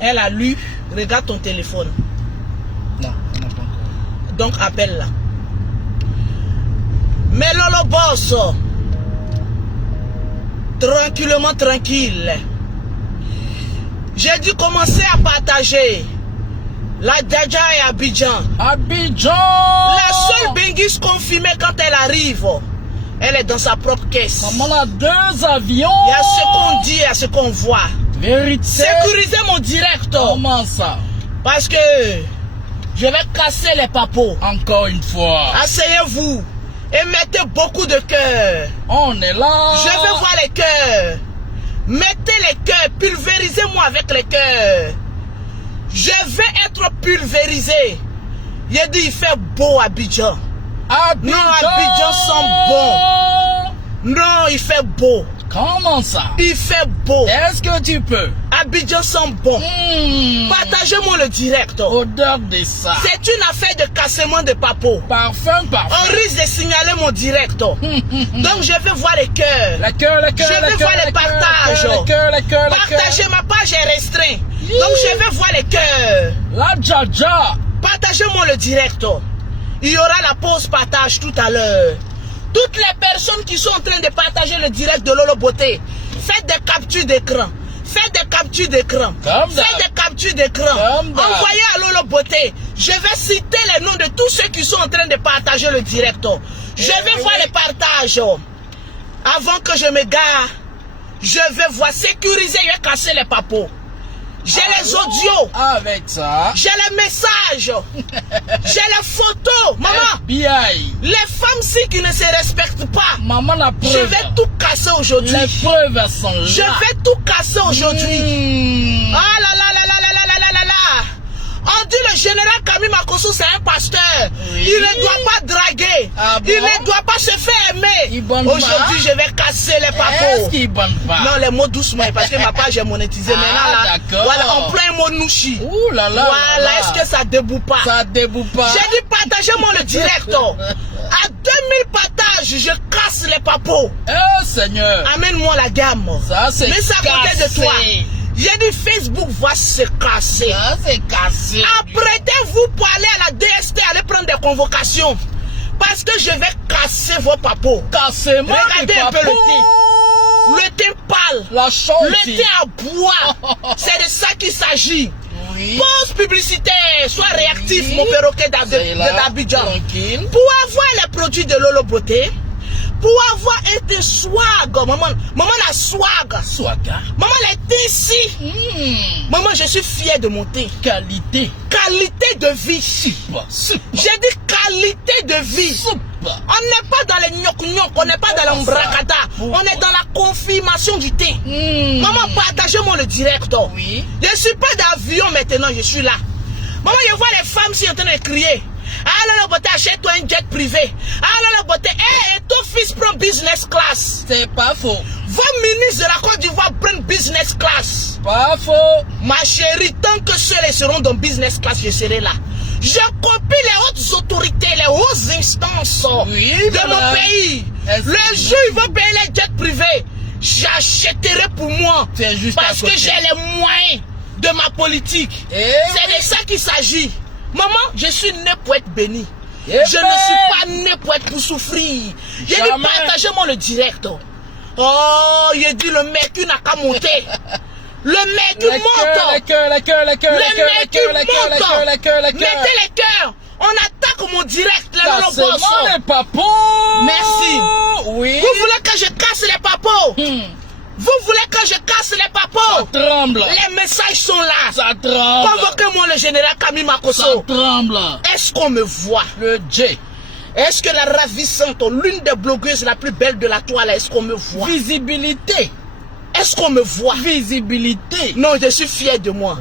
Elle a lu. Regarde ton téléphone. Non, on n'a pas encore. Donc appelle-la. Mais Lolo Boss, tranquillement, tranquille. J'ai dû commencer à partager la Dja et Abidjan. Abidjan! La seule Bengis confirmée quand elle arrive, elle est dans sa propre caisse. Maman a 2 avions. Il y a ce qu'on dit, il y a ce qu'on voit. Vérité. Sécurisez mon direct. Comment ça? Parce que je vais casser les papos. Encore une fois. Asseyez-vous et mettez beaucoup de cœur. On est là. Je veux voir les cœurs. Mettez les cœurs. Pulvérisez-moi avec les cœurs. Je vais être pulvérisé. Il a dit il fait beau Abidjan. Abidjan. Non, Abidjan sent bon. Non, il fait beau. Comment ça? Il fait beau. Est-ce que tu peux? Abidjan sent bon. Partagez-moi le direct. Odeur de ça. C'est une affaire de cassement de papo. Parfum, On parfum. risque de signaler mon direct. Donc je vais voir les cœurs. Le cœur, le cœur, Je vais le voir cœur, les le partages. cœur, le cœur, le cœur, le cœur. Partagez, ma page est restreinte. Donc je vais voir les cœurs. La Dja. Partagez-moi le direct. Il y aura la pause partage tout à l'heure. Toutes les personnes qui sont en train de partager le direct de Lolo Beauté, faites des captures d'écran. Faites des captures d'écran. Faites des captures d'écran. Envoyez à Lolo Beauté. Je vais citer les noms de tous ceux qui sont en train de partager le direct. Je vais voir les partages. Avant que je me gare, je vais voir sécuriser et casser les papos. J'ai les audios. Avec ça. J'ai les messages. J'ai les photos. Maman, FBI. les femmes-ci qui ne se respectent pas, Maman la preuve. je vais tout casser aujourd'hui. Les preuves sont là. Je vais tout casser aujourd'hui. Ah là là là là là là là là là là. On dit le général Camille Makosso c'est un pasteur. Oui. Il ne doit pas draguer. Ah bon? Il ne doit pas se faire aimer. Aujourd'hui, je vais casser les Est-ce papos. qu'il bonne pas? Non, les mots doucement, parce que ma page est monétisée. Ah, maintenant, là, d'accord. voilà, on prend un mot nouchi. Ouh là là. Voilà, là. est-ce que ça déboule pas? Ça déboule pas? J'ai dit partagez-moi le direct. À 2000 partages, je casse les papos. Oh Seigneur. Amène-moi la gamme. Ça c'est Mais ça à côté de cassé. toi. J'ai dit Facebook va se casser. Ça c'est cassé. Apprêtez-vous pour aller à la DST, aller prendre des convocations. Parce que je vais casser vos papos. Cassement. Regardez un peu le thé. Le thé pâle. La chose. Le thé à bois. C'est de ça qu'il s'agit. Oui. Pause publicitaire. Sois réactif, Oui. mon perroquet C'est là, d'Abidjan. tranquille. Pour avoir les produits de Lolo Beauté, pour avoir été swag, maman la swag. Swaga. Maman est ici. Maman, je suis fier de mon thé. Qualité. Qualité de vie. Super. J'ai dit qualité de vie. Super. On n'est pas dans les gnoc-gnoc, on n'est pas dans l'embracada. On est dans la confirmation du thé. Maman, partagez-moi le direct. Oui. Je ne suis pas d'avion maintenant, je suis là. Maman, je vois les femmes si en train de crier. Ah Lolo Beauté, achète-toi un jet privé. Ah Lolo Beauté, et ton fils prend business class. C'est pas faux. Vos ministres de la Côte d'Ivoire prennent business class. Pas faux. Ma chérie, tant que ceux-là seront dans business class, je serai là. Je copie les hautes autorités, les hautes instances de mon pays. Le jour où ils vont payer les jets privés, j'achèterai pour moi. Juste parce que j'ai les moyens de ma politique. C'est de ça qu'il s'agit. Maman, je suis né pour être béni. Je ne suis pas né pour être pour souffrir. J'ai dit partagez-moi le direct. Oh, il dit le mercure n'a qu'à monter. Le mercure monte. Le cœur. Mettez les cœurs. On attaque mon direct. Cassement les papos. Merci. Oui. Vous voulez que je casse les papos? Vous voulez que je casse les papos? Ça tremble. Les messages sont là. Ça tremble. Convoquez-moi le général Camille Makosso. Ça tremble. Est-ce qu'on me voit? Le J. Est-ce que la ravissante, l'une des blogueuses la plus belle de la toile, est-ce qu'on me voit? Visibilité. Est-ce qu'on me voit? Visibilité. Non, je suis fier de moi.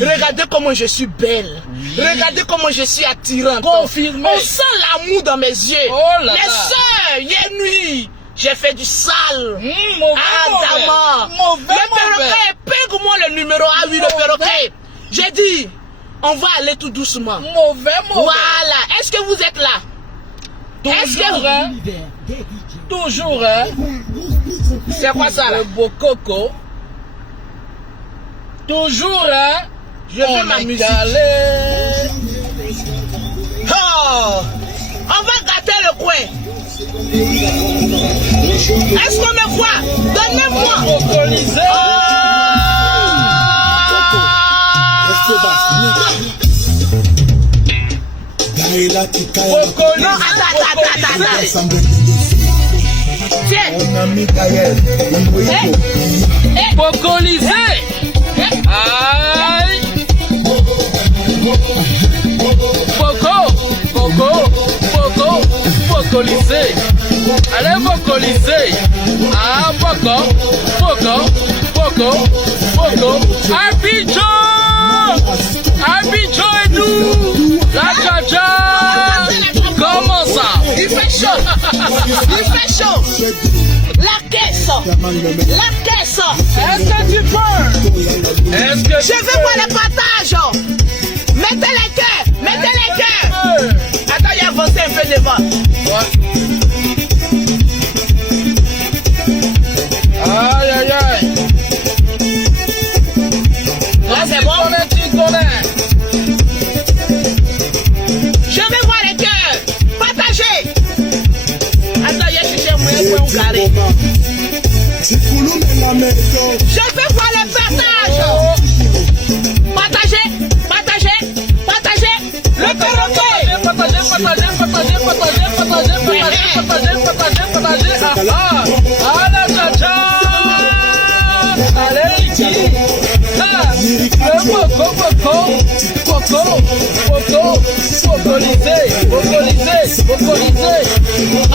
Regardez comment je suis belle. Oui. Regardez comment je suis attirante. Confirmé. On sent l'amour dans mes yeux. Oh là les sœurs, hier nuit, j'ai fait du sale. Mauvais. Le perroquet, pègue-moi le numéro. Ah oui, le perroquet. J'ai dit, on va aller tout doucement. Mauvais. Voilà. Est-ce que vous êtes là? Toujours, hein. Toujours, hein. C'est quoi ça là? Le beau coco. Toujours, hein. Je fais ma musique. Oh, on va gâter le coin. Est-ce qu'on me voit? Donnez-moi. Vocaliser. Non, attends. Tiens. Vocaliser. Aïe. Vocaliser. Allez vocaliser. Ah, Abidjan. Abidjan et nous. La Tcha. Comment ça? Il fait chaud. Il fait chaud. La caisse. Est-ce que tu peux? Je veux voir les partages. Mettez les cœurs. Attends, il y a avancé un peu devant. Ouais. Aïe. Là, c'est bon. Tu connais. Je veux voir les cœurs. Partagez. Attends, il y a cherché un moyen pour un carré. Je veux voir les partages. Partagez. Le perroquet. Partagez. Ah, la Tcha. Allez, ici. Le vocaliser. Ah.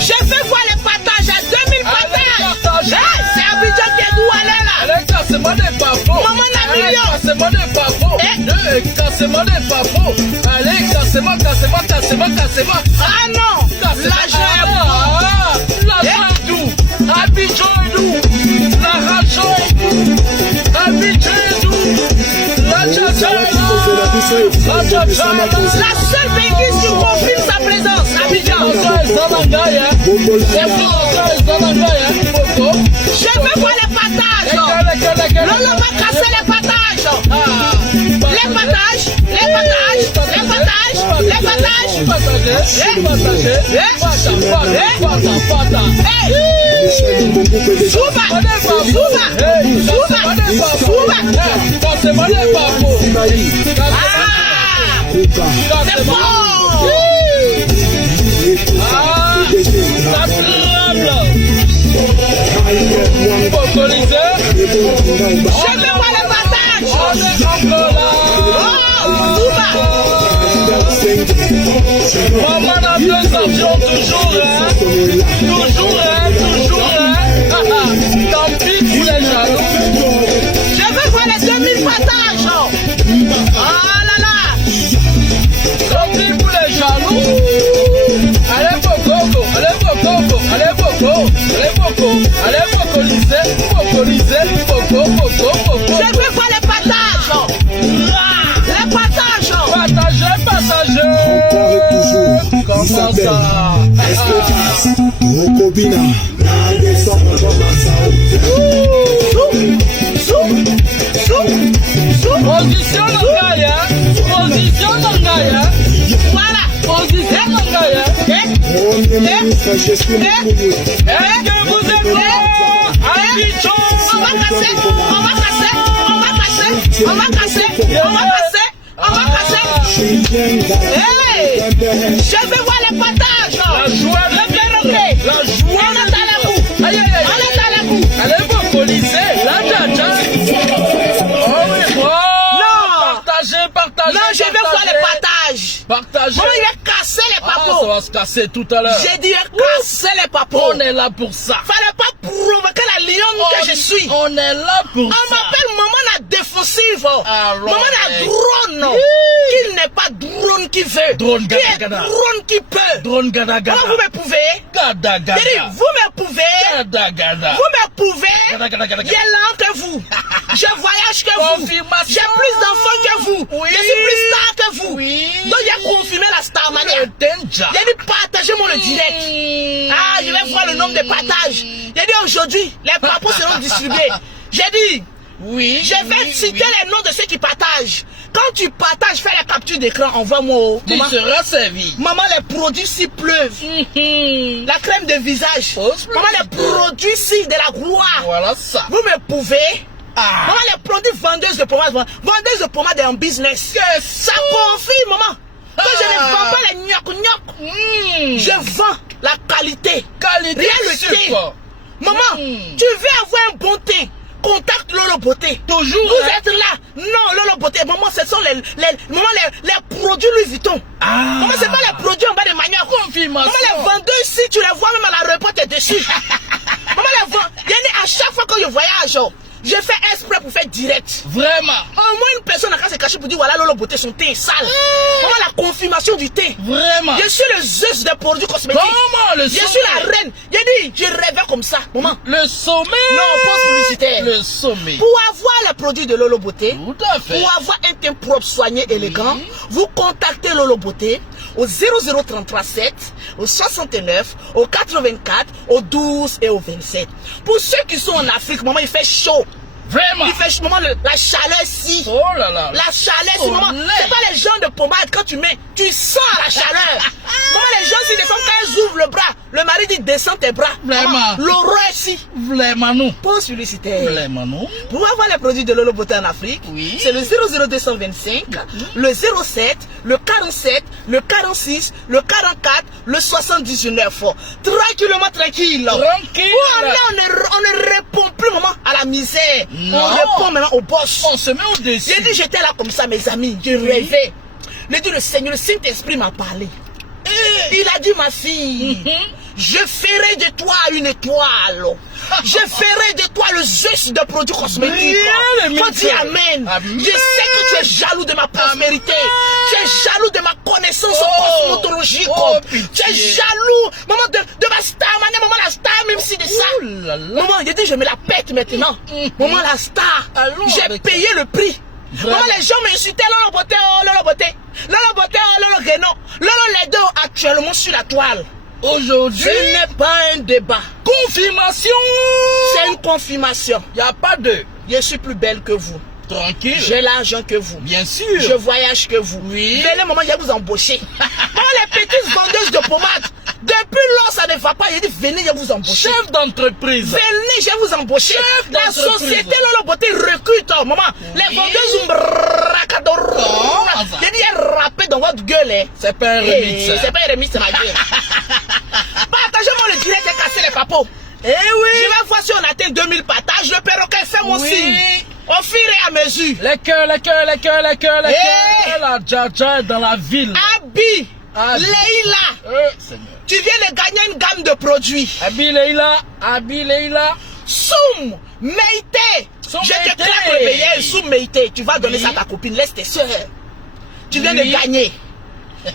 Je veux voir les partages à 2000 partages. Hey, c'est Abidjan qui est d'où elle est là. Allez, cassez-moi des papos. Maman n'a million. Cassez-moi des papos. Cassez-moi des papos. Allez, cassez-moi. Ah non, l'argent est bon. L'argent est doux. Abidjan est doux. L'argent est doux. Abidjan est doux. La Tcha. La seule béquise qui confirme sa présence, Abidjan. Je veux voir les partages. Lolo va casser les partages. C'est bon. Je veux voir les partages. Maman a deux avions toujours, hein. Tant pis pour les jaloux. Je veux voir les 2000 partages. Oh là là. Tant pis pour les jaloux. Allez vocaliser. Je veux voir les partages. Les partages. Partagez. Comment ça? Position Nangaya. Voilà. Position Nangaya. Est-ce que vous êtes prêts? Abidjan. On va casser. Hey, je veux voir les partages. La joie de perroquet. La joie. On est à la boue. Allez vocaliser. La Tcha. Oh oui, Non. Partagez. Non, je veux voir les partages. Partagez. Moi, il a cassé les Ça papos. va se casser tout à l'heure. J'ai dit, il a cassé les papos. On est là pour ça. Fallait pas provoquer la lionne que je suis. On est là pour On ça. m'appelle maman la défensive. Alors, Maman la drone. Qui n'est pas drone qui veut. Drone qui est gada. drone qui peut. Drone gada. Comment vous me pouvez? Gada. J'ai dit, vous me pouvez. Gada. Vous me pouvez. Gada. Il est lent que vous. Je voyage que vous. Confirmation. J'ai plus d'enfants que vous. Oui. Je suis plus star que vous. Oui. Donc il y a confirmer la Starmania. Le danger. J'ai dit partagez-moi le direct. Ah, je vais voir le nombre de partages. J'ai dit aujourd'hui, les papos seront distribués. J'ai dit, Oui. je vais citer les noms de ceux qui partagent. Quand tu partages, fais la capture d'écran, envoie-moi. Tu seras servi. Maman, les produits s'y pleuvent. La crème de visage. Maman, les produits s'y de la gloire. Voilà ça. Vous me pouvez. Ah. Maman, les produits vendeuses de pommade. Vendeuses de pommade est en business. Ça confirme, maman. Que je ne vends pas les gnoc-gnoc. Je vends la qualité. Qualité. Rien le thé. Maman, tu veux avoir un bon thé. Contacte Lolo Beauté. Toujours. Vous êtes là. Non, Lolo Beauté. Maman, ce sont les produits Louis Vuitton. Ah. Maman, c'est pas les produits en bas de manioc. Confirmation. Maman, les vendeurs ici, tu les vois même à la repas, t'es dessus. Maman, les vendeurs. À chaque fois que je voyage, je fais exprès pour faire direct. Vraiment. Au moins une personne n'a qu'à se cacher pour dire voilà Lolo Beauté, son thé est sale. Maman, la confirmation du thé. Vraiment. Je suis le Zeus des produits cosmétiques. Comment le Je suis la reine. J'ai dit, je rêvais comme ça. Maman. Le sommet. Non, poste publicitaire. Le sommet. Pour avoir les produits de Lolo Beauté, Tout à fait. pour avoir un teint propre, soigné, élégant, vous contactez Lolo Beauté au 00337, au 69, au 84, au 12 et au 27. Pour ceux qui sont en Afrique, maman, il fait chaud. Vraiment. Il fait chaud, maman, la chaleur si. Oh là là. La chaleur, si, maman, c'est pas les gens de pommade, quand tu mets, tu sens la chaleur. Maman, les gens, si des femmes, quand elles ouvrent le bras, le mari dit descends tes bras. Vraiment. L'horreur si. Vraiment non. Pause publicitaire. Vraiment non. Pour avoir les produits de Lolo Beauté en Afrique, Oui. c'est le 00225, le 07, le 47, le 46, le 44, le 79. Tranquillement tranquille. Tranquille. On ne répond plus, maman, à la misère. Non. On répond maintenant au boss. On se met au-dessus. J'ai dit, j'étais là comme ça, mes amis. Je rêvais. J'ai dit, le Seigneur, le Saint-Esprit m'a parlé. Il a dit, ma fille, je ferai de toi une étoile. Je ferai de toi le Zeus de produits cosmétiques. Faut dire amen. Amen. Je sais que tu es jaloux de ma prospérité. Tu es jaloux de ma connaissance cosmétologique. Tu es pitié. jaloux, maman, de ma star. Maman, la star, même si de ça. Oh là là. Maman, j'ai dit, je me la pète maintenant. Maman, la star. Allons J'ai avec payé le prix. Vraiment. Maman, les gens m'insultaient, Lolo Beauté, oh, Lolo Beauté. Lolo Beauté, oh, Lolo Guénon. Lolo les deux actuellement sur la toile. Aujourd'hui, Ce n'est pas un débat. confirmation. C'est une confirmation. Il n'y a pas de. Je suis plus belle que vous. Tranquille. J'ai l'argent que vous. Bien sûr. Je voyage que vous. Oui. Venez, maman, je vais vous embaucher. Maman, les petites vendeuses de pommade. Depuis lors, ça ne va pas. J'ai dit, venez, je vais vous embaucher. Chef d'entreprise. Venez, je vais vous embaucher. Chef La d'entreprise. société Lolo Beauté recrute, oh, maman. Les vendeuses j'ai dit, elles rappent dans votre gueule. Hein. C'est pas un remix. hein. C'est pas un remix, c'est ma gueule. Partagez-moi le direct et cassez les papos. Eh oui. Je vais voir si on atteint 2000 partages. Le perroquet fait mon Oui. signe. Au fur et à mesure. Les cœurs, les cœurs, les cœurs, les cœurs, les Eh. cœurs. La Djaja est dans la ville. Abi, Abi. Leïla, Seigneur. tu viens de gagner une gamme de produits. Abi Leïla, Abi Leïla. Soum, Meïté. Soum Je te Meïté. claque le billet, Soum Meïté. Tu vas donner Oui. ça à ta copine, laisse tes soeurs. Tu viens Oui. de gagner.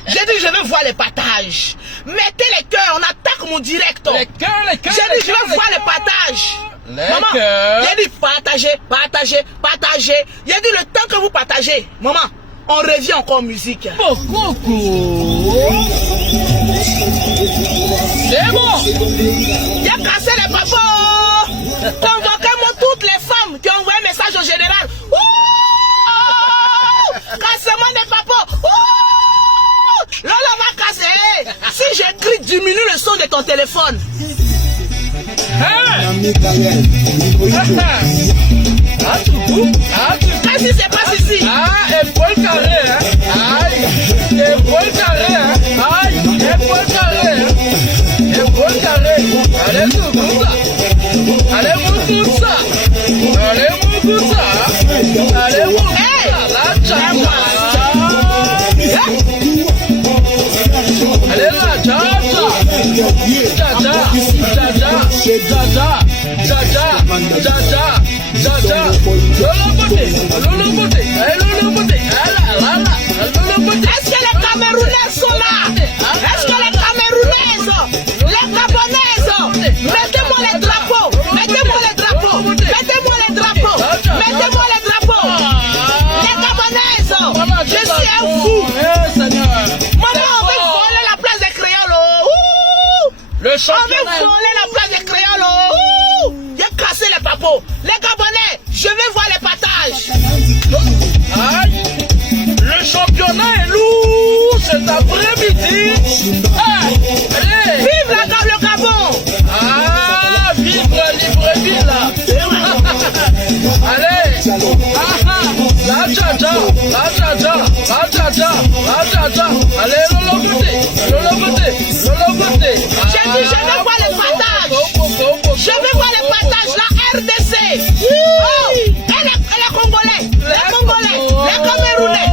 J'ai dit, je veux voir les partages. Mettez les cœurs, on attaque mon direct. Les cœurs, les cœurs. J'ai dit, je veux voir les partages. Les Maman, cœurs. j'ai dit partagez, partagez, partagez. J'ai dit le temps que vous partagez, maman, on revient encore en musique. Beaucoup. C'est bon. Il a cassé les papos. Convoquez-moi toutes les femmes qui ont envoyé un message au général. Ouh! Cassez-moi les papos. Ouh! Lolo va casser. Si j'écris, diminue le son de ton téléphone. Ah, tout coup. Ah, tout coup. Qu'est-ce qui se passe ici? Ah, épaule carré, hein. Aïe. Épaule carré, hein. Aïe. Épaule carré, hein. Épaule carré. Allez, tout ça. Allez, tout ça. Allez, tout ça. Allez, tout ça. La Djaja. Allez, la Djaja. Djaja. Djaja. Djaja. Djaja. Djaja. Djaja. Lolo Beauté. Lolo Beauté. Lolo Beauté. Lolo Beauté. Est-ce que les Camerounais sont là? Est-ce que les Camerounaises, les Gabonaises, mettez-moi les drapeaux, mettez-moi les drapeaux, mettez-moi les drapeaux, mettez-moi les drapeaux. Les Gabonaises, je suis un fou. Seigneur. Le championnat. On veut voler la place des créoles. Oh. J'ai cassé les papos. Les Gabonais, je vais voir les partages. Aïe. Le championnat est lourd cet après-midi. Allez. Vive le Gabon. Ah, vive Libreville là. Allez. La cha-cha. Allez, Lolo côté. J'ai dit, je veux voir les partages. Je veux voir les partages, la RDC. Oh, et les Congolais, les Camerounais,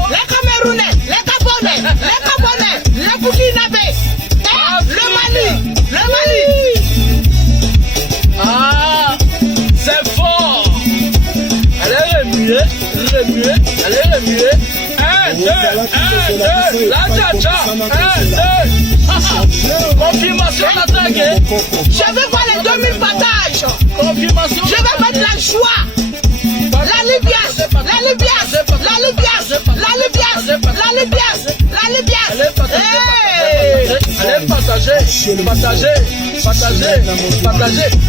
les Gabonais, les Burkinabés, le Mali. Ah, c'est fort. Allez, remuer. Allez, remuer. 1, 2, la cha-cha. 1, 2. Confirmation d'attaque. Je veux voir les 2000 partages. Confirmation. Je veux mettre la joie. La libias. Allez, partager.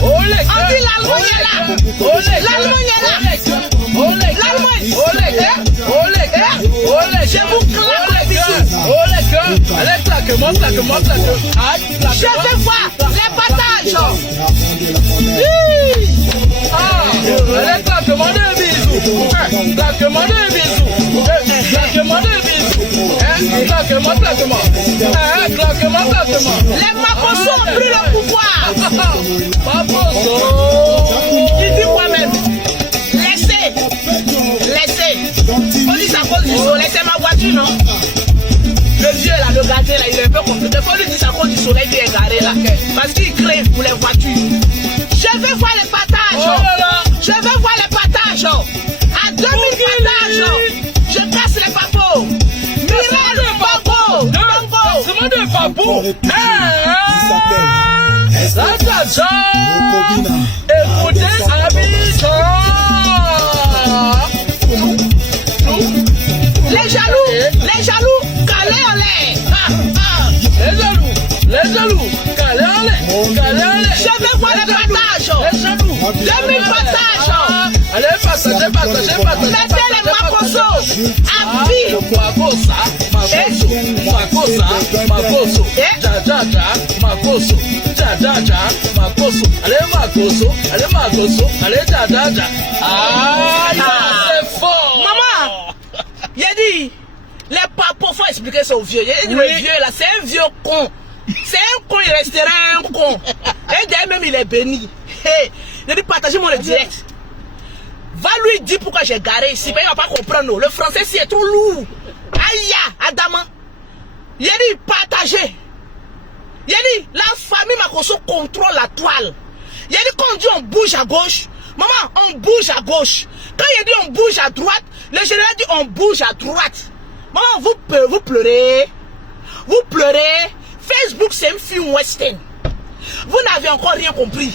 Oh les gars. On dit l'Allemagne est là. Je vous claque les bisous. Allez, claque-moi. Je veux voir les partages. Allez, claque-moi des bisous. Claque-moi. Les Makosso ont pris le pouvoir. Tu dis quoi-même? Laissez. Police à cause du soleil, c'est ma voiture, non? Le vieux là, le gardien là, il est un peu compliqué. Faut lui dire c'est à cause du soleil qu'il est garé là. Parce qu'il crée pour les voitures. Je veux voir les partages. Je veux voir les partages. À 2000 partages. Je casse les papos. Mirage de papos. C'est de papos. La cha-cha. Écoutez, Abidjan. Les jaloux, calés en l'air. Les jaloux, calés en l'air. Je veux voir les partages. 2000 partages. Allez, partager. Mettez les Makosso à vie. Makosso. Allez, Jajaja. Ah, c'est fort. Maman, il a dit, les papos, faut expliquer ça aux vieux. Il a dit, le vieux là, c'est un vieux con. C'est un con, il restera un con. Et d'ailleurs, même il est béni. Il a dit, partagez-moi le direct. Va lui dire pourquoi j'ai garé ici, mais il va pas comprendre. Le français, c'est trop lourd. Aïe, Adama. Il a dit, partagez. Il a dit, la famille Makosso contrôle la toile. Il a dit, quand on dit on bouge à gauche, maman, on bouge à gauche. Quand il a dit on bouge à droite, le général dit on bouge à droite. Maman, vous pleurez. Vous pleurez. Facebook, c'est un film western. Vous n'avez encore rien compris.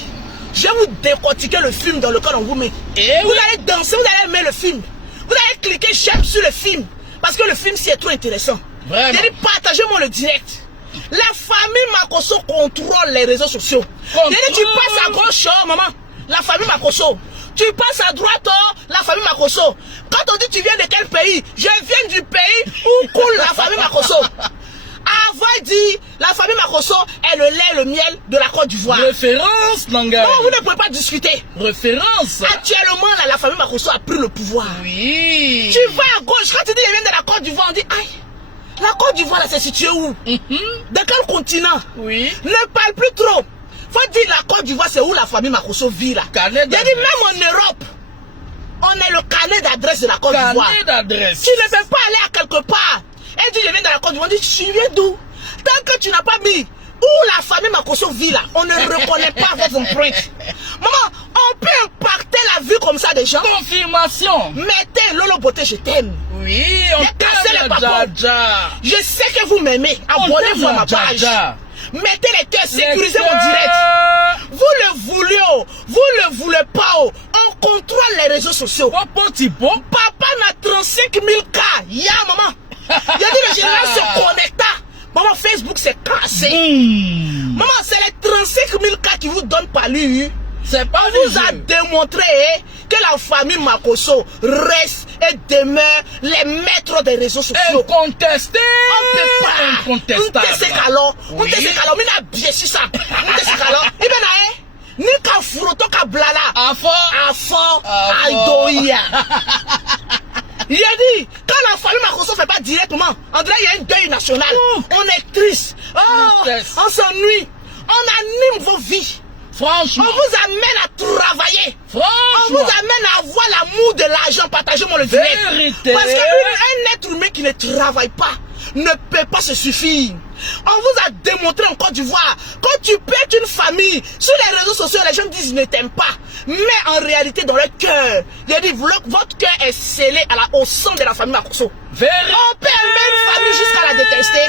Je vais vous décortiquer le film dans lequel on vous met. Vous allez danser, vous allez aimer le film. Vous allez cliquer j'aime sur le film. Parce que le film, c'est trop intéressant. Vraiment. J'ai dit, partagez-moi le direct. La famille Makosso contrôle les réseaux sociaux. J'ai dit, tu passes à gauche, oh, maman. La famille Makosso. Tu passes à droite, oh, la famille Makosso. Quand on dit tu viens de quel pays? Je viens du pays où coule la famille Makosso. Avoir dit, la famille Makosso est le lait et le miel de la Côte d'Ivoire. Référence, Nanga. Non, vous ne pouvez pas discuter. Référence. Actuellement, là, la famille Makosso a pris le pouvoir. Oui. Tu vas à gauche, quand tu dis, ils viennent de la Côte d'Ivoire, on dit, aïe, la Côte d'Ivoire, là, c'est situé où? Dans quel continent? Oui. Ne parle plus trop. Faut dire, la Côte d'Ivoire, c'est où la famille Makosso vit, là. Il a dit, même en Europe, on est le carnet d'adresse de la Côte d'Ivoire. Carnet d'adresse. Tu ne peux pas aller à quelque part. Elle dit, je viens de la Côte d'Ivoire. On dit, tu viens d'où? Tant que tu n'as pas mis où la famille Makosso vit là, on ne reconnaît pas votre empreinte. Maman, on peut impacter la vie comme ça des gens. Confirmation. Mettez Lolo Beauté, je t'aime. Oui, on cassé les papos. Jaja. Je sais que vous m'aimez. Abonnez-vous à ma page. Mettez les cœurs, sécurisez mon direct. Vous le voulez, vous le voulez pas. On contrôle les réseaux sociaux. Papa n'a 35 000 cas. Ya maman. Il a dit le général se connecta Maman, Facebook, c'est cassé. Maman, c'est les 35 000 cas qui vous donnent par lui. C'est pas On vous a démontré que la famille Makosso reste et demeure les maîtres des réseaux sociaux. Incontesté. On peut pas. Incontestable. On te sait calor. On te sait calor. On a bien su ça. On te sait calor. Et bien, ni ka furoto ka blala. Afo. Aidoia. Il a dit, quand la famille Makosso ne fait pas directement, André, il y a un deuil national. On est triste. On s'ennuie. On anime vos vies. Franchement. On vous amène à travailler. Franchement. On vous amène à avoir l'amour de l'argent. Partagez-moi le direct. Vérité. Parce qu'un être humain qui ne travaille pas ne peut pas se suffire. On vous a démontré en Côte d'Ivoire, quand tu pètes une famille, sur les réseaux sociaux, les gens disent qu'ils ne t'aiment pas. Mais en réalité, dans leur cœur, il a dit, votre cœur est scellé au sang de la famille Makosso. On peut aimer une famille jusqu'à la détester.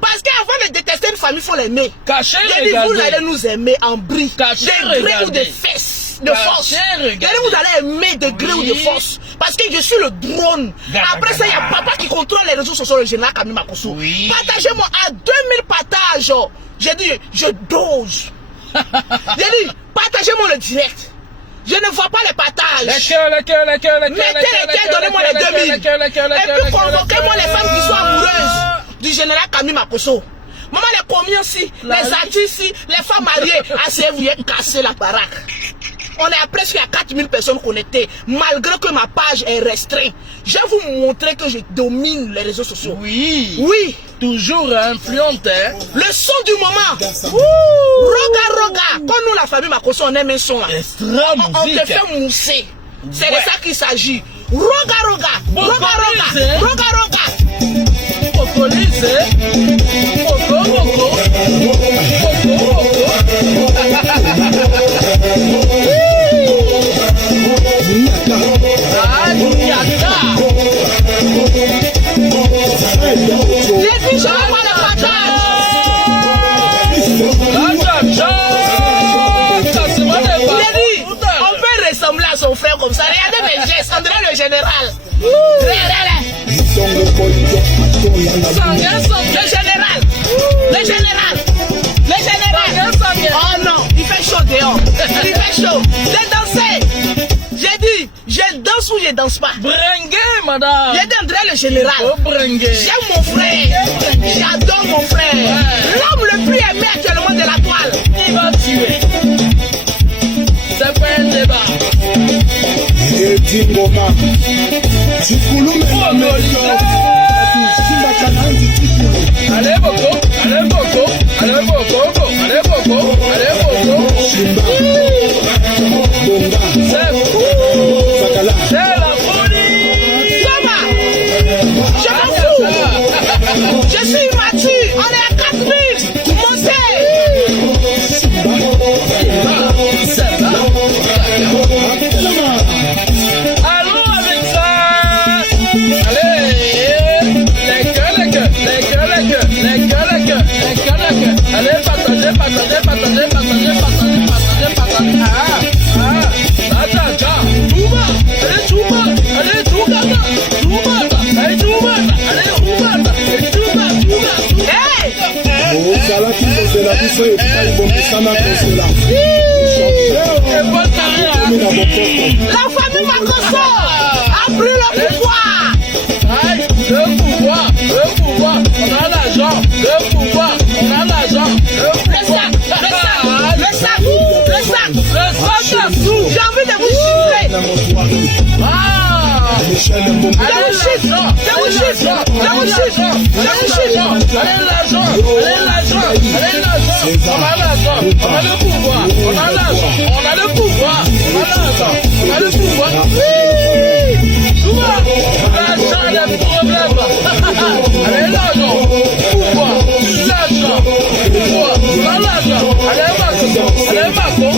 Parce qu'avant de détester une famille, il faut l'aimer. Cachez, vous allez nous aimer en bris, de gré ou de fesses, de force. Vous allez aimer de gré ou de force. Parce que je suis le drone. Après ça, il y a papa qui contrôle les réseaux sociaux, le général Kamil Makosso. Partagez-moi à 2000 partages. J'ai dit, je dose. J'ai dit, partagez-moi le direct. Je ne vois pas les partages. Mettez lesquels, donnez-moi les 2000. Et puis convoquez-moi les femmes qui sont amoureuses du général Kamil Makosso. Maman, les commis aussi, les artistes ici, les femmes mariées, asseyez-vous, casser la baraque. On est à presque à 4000 personnes connectées, malgré que ma page est restreinte. Je vais vous montrer que je domine les réseaux sociaux. Oui. Toujours influencer. Le son du moment. Roga. Quand nous, la famille Makosso, on aime un son là. On te fait mousser. C'est de ça qu'il s'agit. Roga. On peut ressembler à son frère comme ça. Regardez mes gestes, André le général. Le général. Oh non, il fait chaud dehors. Il fait chaud. J'ai dansé. J'ai dit, je danse ou je danse pas. Brengue, madame. J'ai dit André le général. J'aime mon frère. J'adore mon frère. L'homme le plus aimé actuellement de la toile. Il va tuer. C'est pas un débat. Allez, Boko. C'est la folie. Je m'en fous. Je suis mature. On est à 4000. Montez. Allons avec ça. Allez. Allez, partagez. La famille Makosso a pris le pouvoir. Le pouvoir, on a l'argent. Le pouvoir, on a l'argent. Le sac. J'ai envie de vous chiffrer. Allez l'argent. On a l'argent. On a le pouvoir. On a l'argent. On a le pouvoir. On a le pouvoir. L'argent, les problèmes. Allez l'argent. Pouvoir. L'argent. Pouvoir. L'argent. Allez Mako.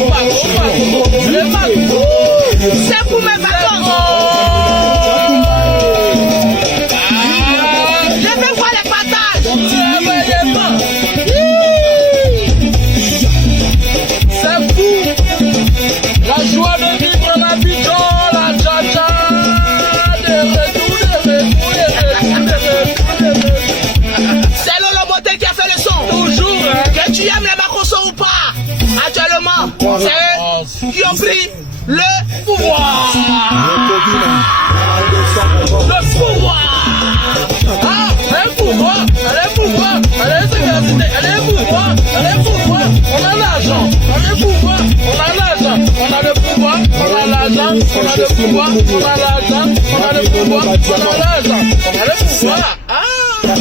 C'est pour mes vacances. Je vais voir les partages. C'est fou. La joie de vivre la vie dans la tcha-tcha. pris le pouvoir. Le pouvoir. Ah, le pouvoir. Le pouvoir. Allez, pouvoir. Allez, pouvoir. On a l'argent. On a le pouvoir. On a l'argent. On a le pouvoir. On a l'argent. On a le pouvoir. On a l'argent. On a le pouvoir. On a l'argent. On a le pouvoir. Ah. C'est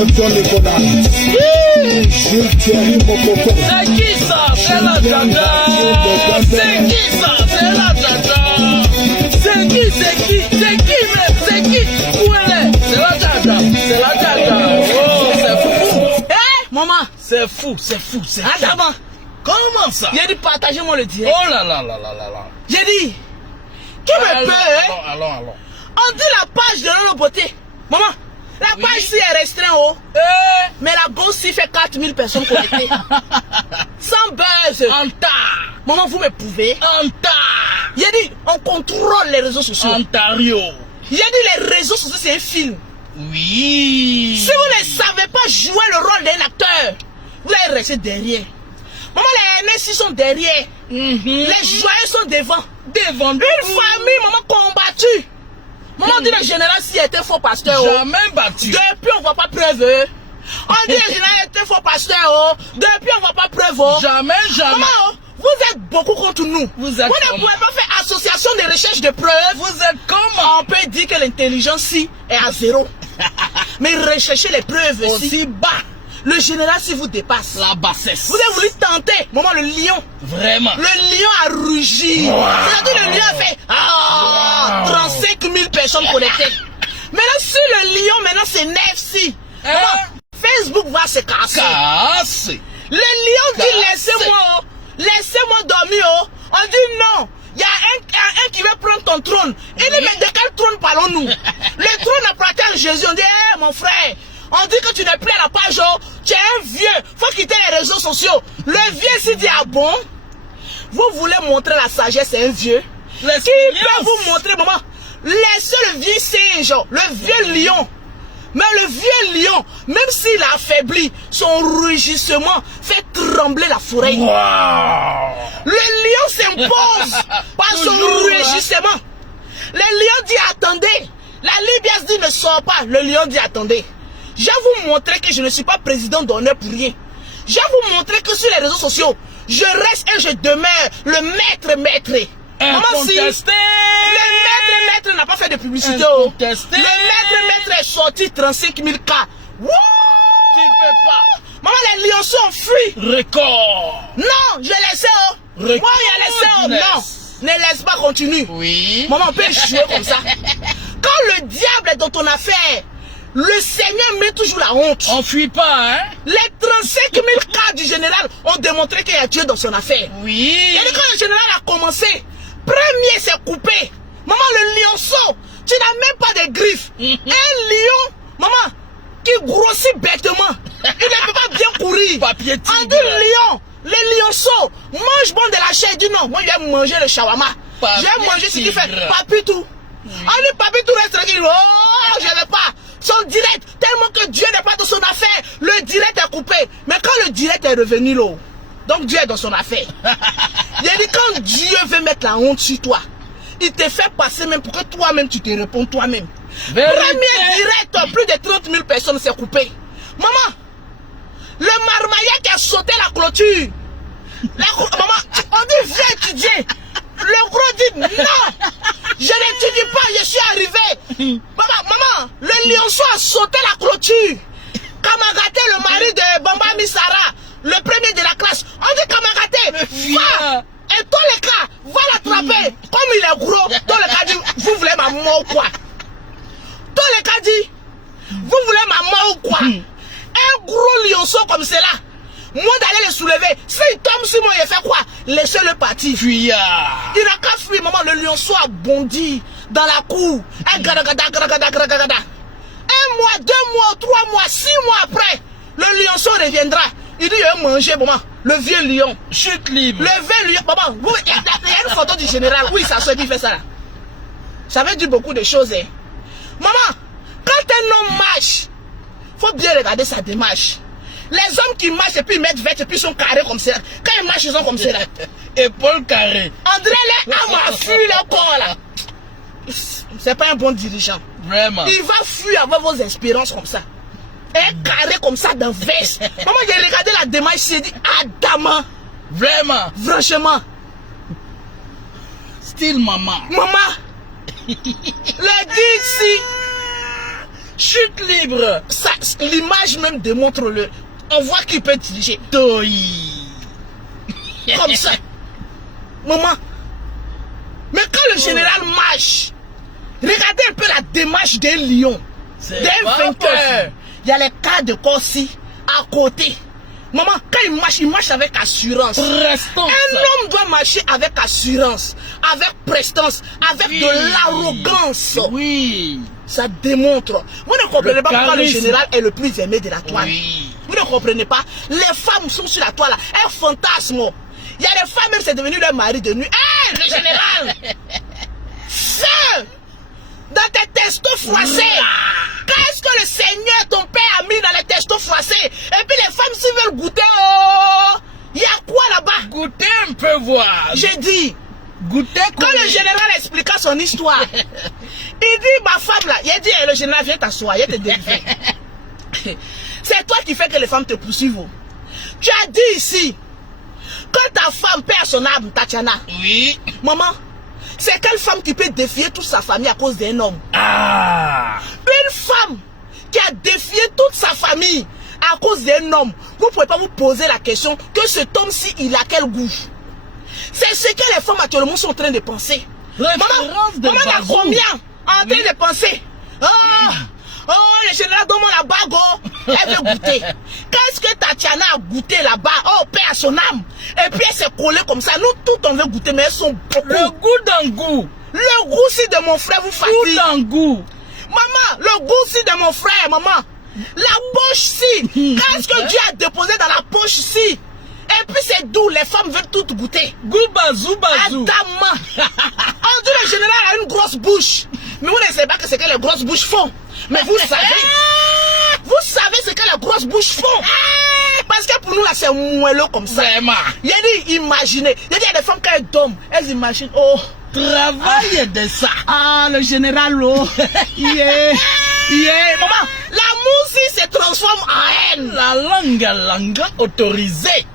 qui ça? C'est la dada. C'est qui ça? C'est la dada. C'est qui même? C'est qui? Où elle est? C'est la dada. C'est la dada. Oh, c'est fou. Eh, maman. C'est fou, c'est fou, c'est fou. Attends, Comment ça? j'ai dit partagez-moi le direct. Oh là là là là là là. J'ai dit, qui me peut, hein? Allons. On dit la page de Lolo Beauté. Maman, la page ci est restreinte, oh. Mais la gauche ci fait 4000 personnes connectées. Sans buzz. En tas. Maman, vous me pouvez. En tas. J'ai dit, on contrôle les réseaux sociaux. Ontario. J'ai dit, les réseaux sociaux, c'est un film. Oui. Si vous ne savez pas jouer le rôle d'un acteur, vous allez rester derrière. Maman, les NSI sont derrière. Les joyeux sont devant. Devant. Une famille, maman, combattue. Maman dit le général s'il était faux pasteur. Jamais battu. Depuis, on voit pas preuve. On dit le général était faux pasteur. Depuis, on voit pas preuve. Jamais. Maman, vous êtes beaucoup contre nous. Vous ne pouvez pas faire association de recherche de preuves. Vous êtes comment? On peut dire que l'intelligence si est à zéro. Mais recherchez les preuves aussi bas. Le général si vous dépasse. La bassesse. Vous avez voulu tenter. Maman, le lion. Vraiment. Le lion a rugi. C'est-à-dire le lion a fait 35 000 personnes connectées. Maintenant, si le lion, maintenant c'est Nefsi. Facebook va se casser. Le lion dit laissez-moi dormir. On dit non. Il y a un qui va prendre ton trône. Il dit mais de quel trône parlons-nous? Le trône appartient à Jésus. On dit mon frère, on dit que tu n'es plus à la page. Tu es un vieux. Faut quitter les réseaux sociaux. Le vieux s'il dit ah bon? Vous voulez montrer la sagesse à un vieux? Qui peut vous montrer, maman? Laissez le vieux singe, le vieux lion. Mais le vieux lion, même s'il a affaibli, son rugissement fait trembler la forêt. Le lion s'impose par son rugissement. Le lion dit attendez. La Libye dit ne sort pas. Le lion dit attendez. Je vais vous montrer que je ne suis pas président d'honneur pour rien. Je vais vous montrer que sur les réseaux sociaux, je reste et je demeure le maître. Maman, si le maître n'a pas fait de publicité. Le maître est sorti 35 000 cas. Wouh! Tu peux pas. Maman, les lions sont fuis. Record. Non, je laisse. Moi, il a laissé. Non, ne laisse pas, continue. Oui. Maman, on peut jouer comme ça. Quand le diable est dans ton affaire, le Seigneur met toujours la honte. On fuit pas, hein? Les 35 000 cas du général ont démontré qu'il y a Dieu dans son affaire. Oui. Et quand le général a commencé, premier s'est coupé. Maman, le lionceau, tu n'as même pas de griffes. Un lion, maman, qui grossit bêtement. Il ne peut pas bien courir. Papier tigre. On dit lion, le lionceau mange bon de la chair. Il dit non, moi je vais manger le shawarma. Je vais manger ce qu'il fait. Papi tout. On dit papi tout reste tranquille. Oh, je ne vais pas. Son direct, tellement que Dieu n'est pas dans son affaire, le direct est coupé. Mais quand le direct est revenu là, donc Dieu est dans son affaire. Il a dit quand Dieu veut mettre la honte sur toi, il te fait passer même pour que toi-même tu te réponds toi-même. Premier direct, plus de 30 000 personnes s'est coupé. Maman, le marmailleur qui a sauté la clôture. Maman, on dit viens étudier. Le gros dit non, je n'étudie pas, je suis arrivé. Maman, le lionceau a sauté la clôture. Kamagaté, le mari de Bamba Misara, le premier de la classe. On dit Kamagaté, va. Et tous les cas, va l'attraper. Comme il est gros, tous les cas dit, vous voulez ma mort ou quoi? Tous les cas dit, vous voulez ma mort ou quoi? Un gros lionceau comme cela, moi d'aller le soulever, s'il tombe sur moi, il fait quoi? Laissez-le partir. Fuyard. Il n'a qu'à fuir, maman, le lionceau a bondi dans la cour. Un mois, 2 mois, 3 mois, 6 mois après, le lionceau reviendra. Il dit, il va manger, maman, le vieux lion. Chute libre. Le vieux lion, maman, il y a une photo du général où il s'assoit, il fait ça là. Ça veut dire beaucoup de choses, hein. Maman, quand un homme marche, il faut bien regarder sa démarche. Les hommes qui marchent et puis ils mettent vêtements et puis ils sont carrés comme ça. Quand ils marchent, ils sont comme ça. Épaule carrée. André les a fui le corps là. C'est pas un bon dirigeant. Vraiment. Il va fuir avec vos espérances comme ça. Un carré comme ça dans veste. Maman, j'ai regardé la démarche, j'ai dit, Adama. Vraiment. Franchement. Style maman. Maman. Le dit ici. Chute libre. L'image même démontre le. On voit qu'il peut diriger. Toi. Comme ça. Maman. Mais quand le général marche, regardez un peu la démarche d'un lion, d'un vainqueur. Il y a les cas de Corsi à côté. Maman, quand il marche avec assurance. Prestance. Un homme doit marcher avec assurance, avec prestance, avec de l'arrogance. Oui. Ça démontre. Vous ne comprenez pas pourquoi le général est le plus aimé de la toile. Oui. Vous ne comprenez pas. Les femmes sont sur la toile, un fantasme. Il y a des femmes, même c'est devenu leur mari de nuit. Hé, le général! Feu! Dans tes testos froissés! Qu'est-ce que le Seigneur, ton père, a mis dans les testos froissés? Et puis les femmes, s'ils veulent goûter, oh! Il y a quoi là-bas? Goûter un peu voir. J'ai dit. Goûter quoi? Quand le général expliqua son histoire, il dit, ma femme là, il a dit, le général, viens t'asseoir, il te délivrer. C'est toi qui fais que les femmes te poursuivent. Tu as dit ici, quand ta femme perd son âme, Tatiana. Oui. Maman, c'est quelle femme qui peut défier toute sa famille à cause d'un homme? Ah. Une femme qui a défié toute sa famille à cause d'un homme. Vous ne pouvez pas vous poser la question que cet homme-ci, il a quel goût? C'est ce que les femmes actuellement sont en train de penser. Maman, a combien en train de penser? Oh, le général donne la bague, oh. Elle veut goûter. Qu'est-ce que Tatiana a goûté là-bas? Oh, paix à son âme. Et puis elle s'est collée comme ça. Nous, tout on veut goûter, mais elles sont beaucoup. Le goût d'un goût. Le goût si de mon frère vous fatigue. Goût d'un goût. Maman, le goût si de mon frère, maman. La poche si. Qu'est-ce que Dieu a déposé dans la poche si? Et puis c'est d'où les femmes veulent tout goûter. Goût bazou bazou. Adama. On dit le général a une grosse bouche. Mais vous ne savez pas que c'est que les grosses bouches font. Mais vous savez. Vous savez ce que les grosses bouches font. Parce que pour nous là c'est moelleux comme ça. Vraiment. Il y a dit imaginez. Il y a des femmes quand elles dorment, elles imaginent. Oh. Travail de ça. Ah, le général, oh. Yeah. Maman, l'amour si se transforme en haine. La langue autorisée.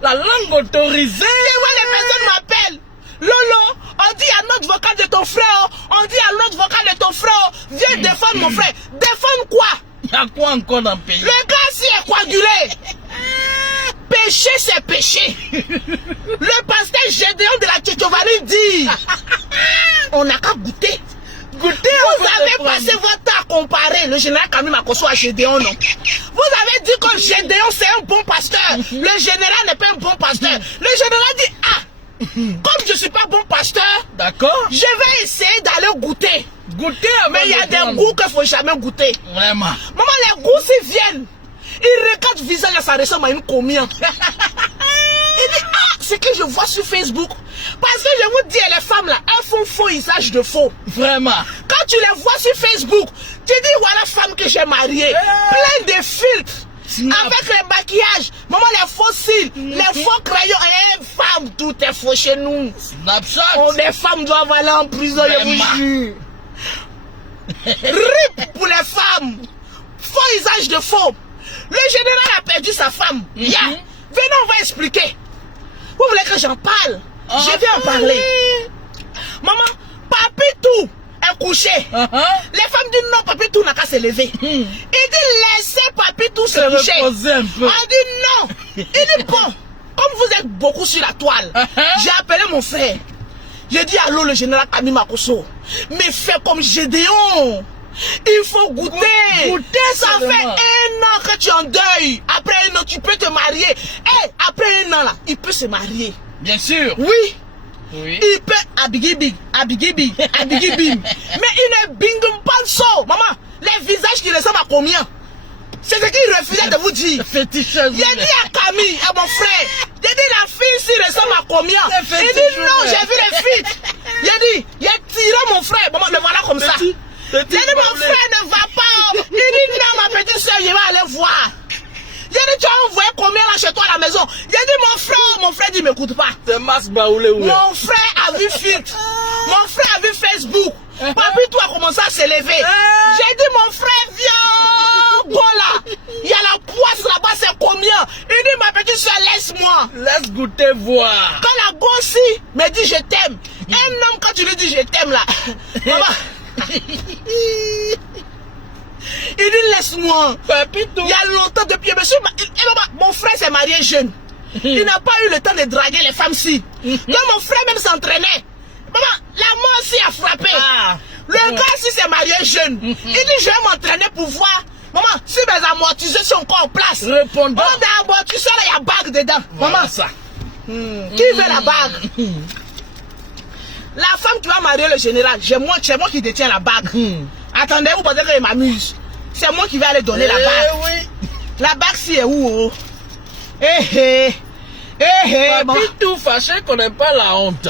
La langue autorisée. Et moi, les personnes m'appellent. Lolo, on dit à notre vocal de ton frère, on dit à l'autre vocal de ton frère, viens défendre mon frère. Défendre quoi? Il y a quoi encore dans le pays? Le gars s'y est coagulé. Péché, c'est péché. Le pasteur Gédéon de la Tchétchovanie dit, on n'a qu'à goûter. Vous avez passé votre temps à comparer le général Camille Makosso à Gédéon, non? Vous avez dit que Gédéon c'est un bon pasteur. Le général n'est pas un bon pasteur. Le général dit, ah, comme je ne suis pas bon pasteur, d'accord, je vais essayer d'aller goûter. Goûter avant. Mais il y a des goûts qu'il ne faut jamais goûter. Vraiment. Maman, les goûts s'ils viennent, ils regardent le visage, ça ressemble à une combien. Il dit, ah, c'est que je vois sur Facebook. Parce que je vous dis, les femmes là, elles font faux usage de faux. Vraiment. Quand tu les vois sur Facebook, tu dis, voilà femme que j'ai mariée. Plein de filtres. Snap. Avec les maquillages, maman, les faux cils, les faux crayons. Et femmes, tout est faux chez nous. Snapchat. Les femmes doivent aller en prison, je vous jure. RIP pour les femmes. Faux usage de faux. Le général a perdu sa femme. Venez, on va expliquer. Vous voulez que j'en parle? Je vais en parler. Maman, Papitou est couché. Les femmes disent non, Papitou n'a qu'à se lever. Il dit laissez Papitou se coucher. On dit non. Il dit bon, comme vous êtes beaucoup sur la toile, j'ai appelé mon frère. J'ai dit allô le général Camille Makosso. Mais fais comme Gédéon. Il faut goûter. Ça fait 1 an que tu es en deuil. Après 1 an, tu peux te marier. Et après 1 an, là, il peut se marier. Bien sûr. Oui. Oui. Il peut abigibig. Mais il ne bing pas le saut. Maman, les visages qui ressemblent à combien? C'est ce qu'il refusait de vous dire. Féticheuse. Il a dit à Camille, à mon frère, il a dit la fille s'il ressemble à combien? Il dit non, j'ai vu les filles. Il a tiré mon frère. Maman, le voilà comme ça. Il a dit mon frère ne va pas. Il dit non, ma petite soeur, je vais aller voir. chez toi à la maison. Il a dit mon frère dit m'écoute pas. C'est Mas Baoulé ou Mon frère a vu filtre. Mon frère a vu Facebook. Papi, toi a commencé à s'élever. J'ai dit mon frère viens, bon là. Il y a la poisse là-bas, c'est combien? Il dit ma petite soeur laisse-moi. Laisse goûter voir. Quand la gossi me dit je t'aime. Un homme quand tu lui dis je t'aime là. Maman. Il dit laisse-moi. Papito. Il y a longtemps depuis monsieur. Mon frère s'est marié jeune. Il n'a pas eu le temps de draguer les femmes-ci. Donc mon frère même s'entraînait. Maman, la mort aussi a frappé. Le gars si s'est marié jeune. Il dit je vais m'entraîner pour voir. Maman, si mes amortisseurs sont encore en place. Répondant. Oh, dans l'amortisseur, il y a bague dedans. Voilà Maman, ça. qui veut la bague? La femme qui va marier le général, c'est moi qui détiens la bague. Attendez, vous pensez qu'il m'amuse? C'est moi qui vais aller donner la bague. Oui. La bague si est où? Papi tout fâché qu'on n'ait pas la honte.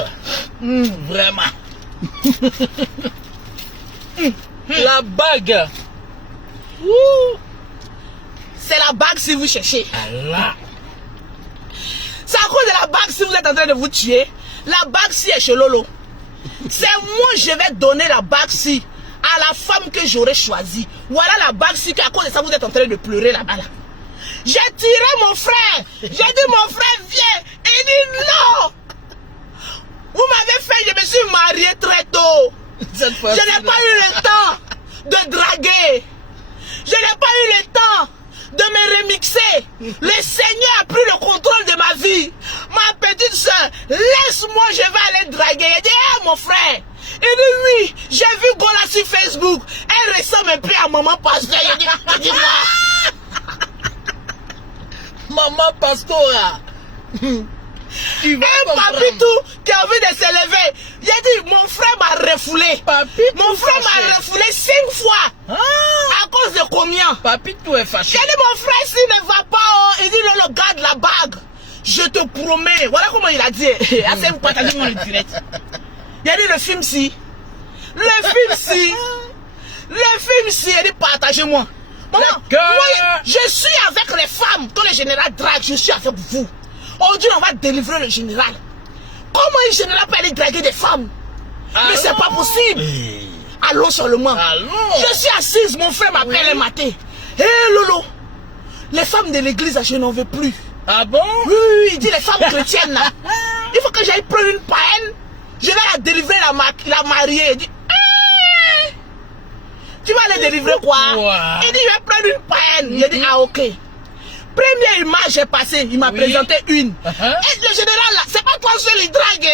Vraiment. La bague. C'est la bague si vous cherchez. Allah. C'est à cause de la bague si vous êtes en train de vous tuer. La bague si est chez Lolo. C'est moi je vais donner la bague si à la femme que j'aurais choisie. Voilà la bague si qu'à cause de ça vous êtes en train de pleurer là-bas là. J'ai tiré mon frère. J'ai dit mon frère viens. Et il dit non. Vous m'avez fait, je me suis marié très tôt. Je n'ai pas eu le temps de draguer. Je n'ai pas eu le temps de me remixer. Le Seigneur a pris le contrôle de ma vie. Ma petite soeur, laisse-moi, je vais aller draguer. Il dit, hey, mon frère. Il dit, oui, j'ai vu Gola sur Facebook. Elle ressemble un peu à maman pasteur. Il dit, Maman Pastora. Tu vas Papi tout qui a envie de s'élever. Il a dit mon frère m'a refoulé. Papi mon frère m'a refoulé 5 fois. À cause de combien? Papi tout est fâché. J'ai dit mon frère s'il ne va pas, oh, il dit le garde la bague. Je te promets. Voilà comment il a dit. Assez vous partagez moi le direct. Il a dit le film si. Le film si. Le film si. Il a dit partagez-moi. Maman, moi, je suis avec les femmes. Quand le général drague, je suis avec vous. Aujourd'hui, on va délivrer le général. Comment un général peut aller draguer des femmes? Mais c'est pas possible. Allons seulement. Je suis assise, mon frère m'appelle un matin. Hé Lolo, les femmes de l'église, je n'en veux plus. Ah bon? Oui, il dit les femmes chrétiennes là. Il faut que j'aille prendre une païenne. Je vais la délivrer, la marier. Il dit, tu vas aller délivrer quoi? Il dit, je vais prendre une païenne. J'ai dit, ah ok. Première image est passée, il m'a présenté une. Et le général là, c'est pas toi seul il drague.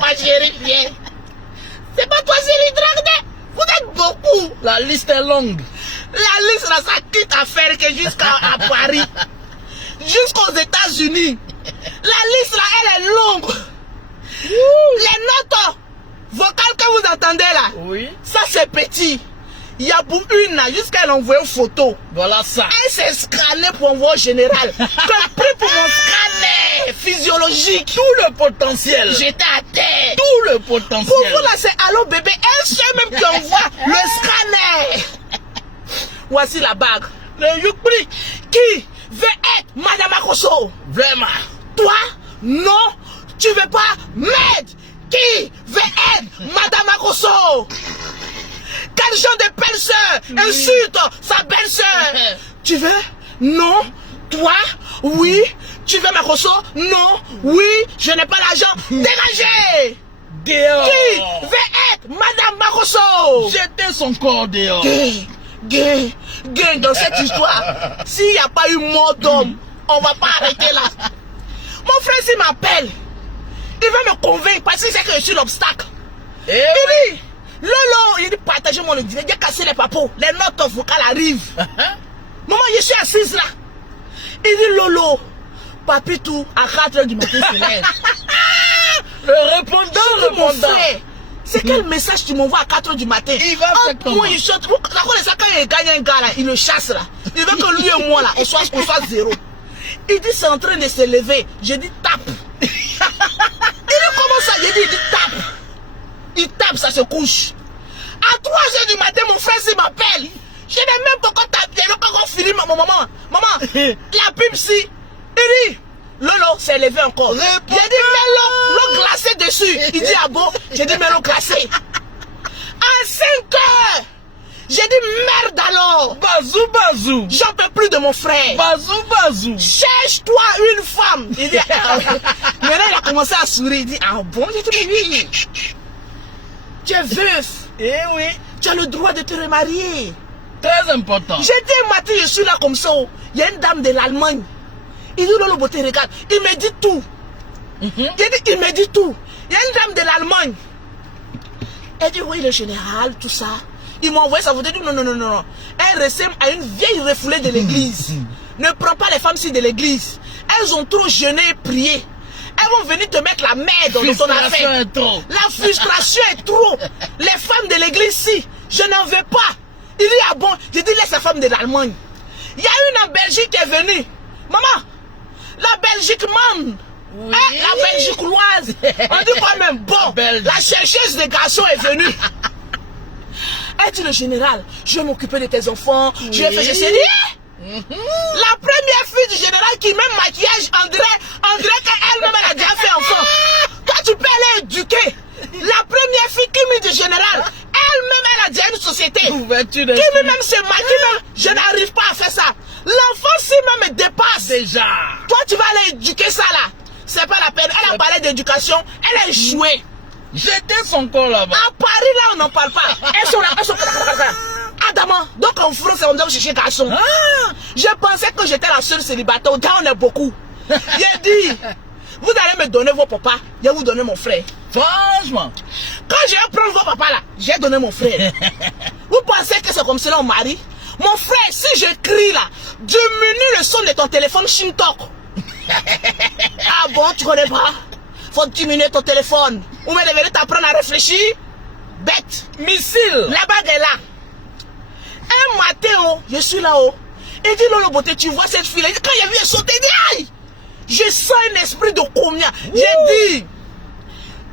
Ma chérie, viens. C'est pas toi seul il drague. Vous êtes beaucoup. La liste est longue. La liste là, ça quitte à faire que jusqu'à Paris. Jusqu'aux États-Unis. La liste là, elle est longue. Les notes vocales que vous entendez là, ça c'est petit. Il y a pour une là, jusqu'à elle envoie une photo. Voilà ça. Elle s'est scannée pour envoyer au général. Que pris pour mon scanner physiologique. Tout le potentiel. J'étais à terre. Tout le potentiel. Pour vous là, c'est allô bébé. Elle seule même qui envoie le scanner. Voici la bague. Le Yukri. Qui veut être Madame Akoso? Vraiment. Toi? Non. Tu veux pas m'aider? Qui veut être Madame Akoso? Quel genre de belle-sœur insulte sa belle-sœur? Tu veux? Non. Toi? Oui. Tu veux ma cosso? Non. Oui. Je n'ai pas l'argent. Dégagez! Dehors. Qui veut être Madame Makosso? Jetez son corps dehors. Gay dans cette histoire. S'il n'y a pas eu mort d'homme, on va pas arrêter là. Mon frère s'il m'appelle, il va me convaincre parce qu'il sait que je suis l'obstacle. Il dit, Lolo, il dit partagez-moi le direct, j'ai cassé les papos, les notes vocales arrivent. Maman, je suis assise là. Il dit Lolo, papi tout à 4h du matin c'est l'air. Le répondant. C'est quel message tu m'envoies à 4h du matin? Il va faire comment? Moi, il chante. La fois quand il gagne un gars là, il le chasse là. Il veut que lui et moi là, on soit zéro. Il dit c'est en train de se lever. Je dis tape. Il dit comment ça? Il dit tape. Il tape, ça se couche. À 3h du matin, mon frère s'il m'appelle. Je n'ai même pas encore tapé, pas encore fini maman, la pub si. Il dit, Lolo s'est levé encore. J'ai dit, mets l'eau glacée dessus. Il dit, ah bon? J'ai dit, mets l'eau glacée. À 5 heures, j'ai dit, merde alors. Bazou. J'en peux plus de mon frère. Bazou. Cherche-toi une femme. Il dit, maintenant il a commencé à sourire. Il dit, ah bon? J'ai dit, mais oui. Tu es veuf. Eh oui. Tu as le droit de te remarier. Très important. J'étais un matin, je suis là comme ça. Il y a une dame de l'Allemagne. Il dit, Lolo Beauté, regarde. Il me dit tout. Il me dit tout. Il y a une dame de l'Allemagne. Elle dit, oui, le général, tout ça. Ils m'ont envoyé ça. Vous dites, non. Elle ressemble à une vieille refoulée de l'église. Ne prends pas les femmes-ci de l'église. Elles ont trop jeûné et prié. Elles vont venir te mettre la merde dans ton affaire. La frustration est trop. Les femmes de l'église-ci, je n'en veux pas. Il dit, ah bon? J'ai dit, laisse la femme de l'Allemagne. Il y a une en Belgique qui est venue. Maman, la Belgique, man. Oui. La Belgique loise. On dit quand même, bon, la chercheuse de garçons est venue. Elle dit, le général, je vais m'occuper de tes enfants. Oui. Je vais faire ceci. La première fille du général qui met maquillage, on dirait qu'elle-même elle a déjà fait enfant. Toi, tu peux aller éduquer. La première fille qui met du général, elle-même elle a déjà une société. Qui même se maquille, je n'arrive pas à faire ça. L'enfant si même me dépasse. Déjà. Toi, tu vas aller éduquer ça là. C'est pas la peine. Elle a parlé d'éducation, elle a échoué. J'étais son corps là-bas. À Paris là, on n'en parle pas. Elles sont là, Adama, donc en France, on doit chercher garçon. Je pensais que j'étais la seule célibataire. Là, on est beaucoup. J'ai dit, vous allez me donner vos papas, je vais vous donner mon frère. Franchement. Quand je vais prendre vos papas là, je vais donner mon frère. Vous pensez que c'est comme cela on marie? Mon frère, si je crie là, diminue le son de ton téléphone Shintok. Ah bon, tu connais pas? Faut diminuer ton téléphone. Ou me devenir t'apprendre à réfléchir? Bête. Missile. La bague est là. Un matin, je suis là-haut. Il dit, Lolo Beauté, tu vois cette fille-là? Quand il a vu elle sauter, il dit, aïe! Je sens un esprit de combien? J'ai dit,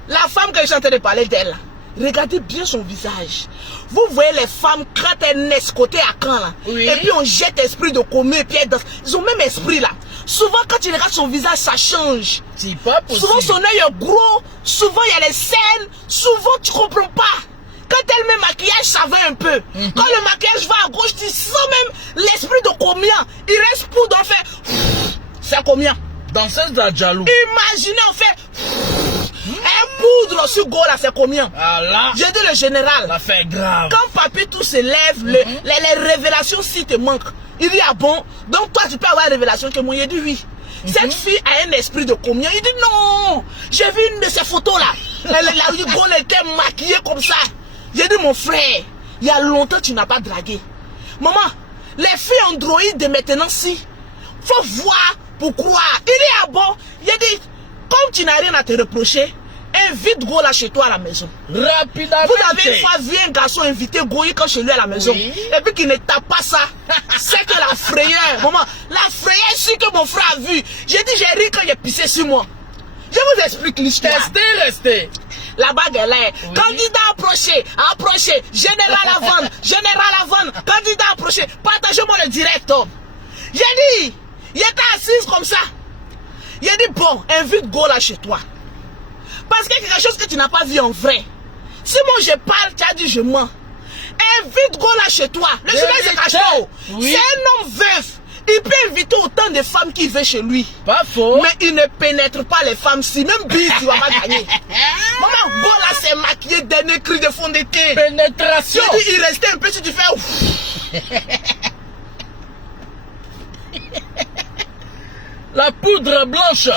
la femme que je suis en train de parler d'elle, regardez bien son visage. Vous voyez les femmes quand elles naissent côté à camp là. Oui. Et puis on jette esprit de combien et puis elles dansent. Ils ont même esprit là. Souvent quand tu regardes son visage, ça change. C'est pas possible. Souvent son œil est gros. Souvent il y a les scènes. Souvent tu comprends pas. Quand elle met maquillage, ça va un peu. Quand le maquillage va à gauche, tu sens même l'esprit de combien. Il reste poudre, on fait. C'est combien? Danseuse de la jaloux. Imaginez, on fait. Un poudre sur go là, c'est combien? Ah là. J'ai dit le général. Ça fait grave. Quand papy tout se lève, les révélations si te manquent. Il dit ah bon? Donc toi tu peux avoir une révélation que moi. Il dit oui. Cette fille a un esprit de combien? Il dit non. J'ai vu une de ces photos là. Elle était maquillée comme ça. J'ai dit mon frère, il y a longtemps tu n'as pas dragué. Maman, les filles Android de maintenant si. Faut voir pour croire. Il dit ah bon? Il dit comme tu n'as rien à te reprocher, invite Go là chez toi à la maison. Rapidement. Vous avez une fois vu un garçon inviter Go quand chez lui à la maison. Oui. Et puis qu'il ne tape pas ça. C'est que la frayeur. Maman, la frayeur c'est que mon frère a vu. J'ai dit j'ai ri quand il a pissé sur moi. Je vous explique l'histoire. Restez. La bague est là. Oui. Candidat approché. Général à vendre. Candidat approché. Partagez-moi le direct. J'ai dit, il était assise comme ça. Il a dit, bon, invite Go là chez toi. Parce qu'il y a quelque chose que tu n'as pas vu en vrai. Si moi je parle, tu as dit je mens. Invite Go là chez toi. Le journal c'est cachot. Oui. C'est un homme veuf. Il peut inviter autant de femmes qu'il veut chez lui. Pas faux. Mais il ne pénètre pas les femmes si. Même bise, tu vas pas gagner. Maman, Go là c'est maquillé, dernier cri de fond d'été. Pénétration. Il restait un peu si tu fais ouf. La poudre blanche.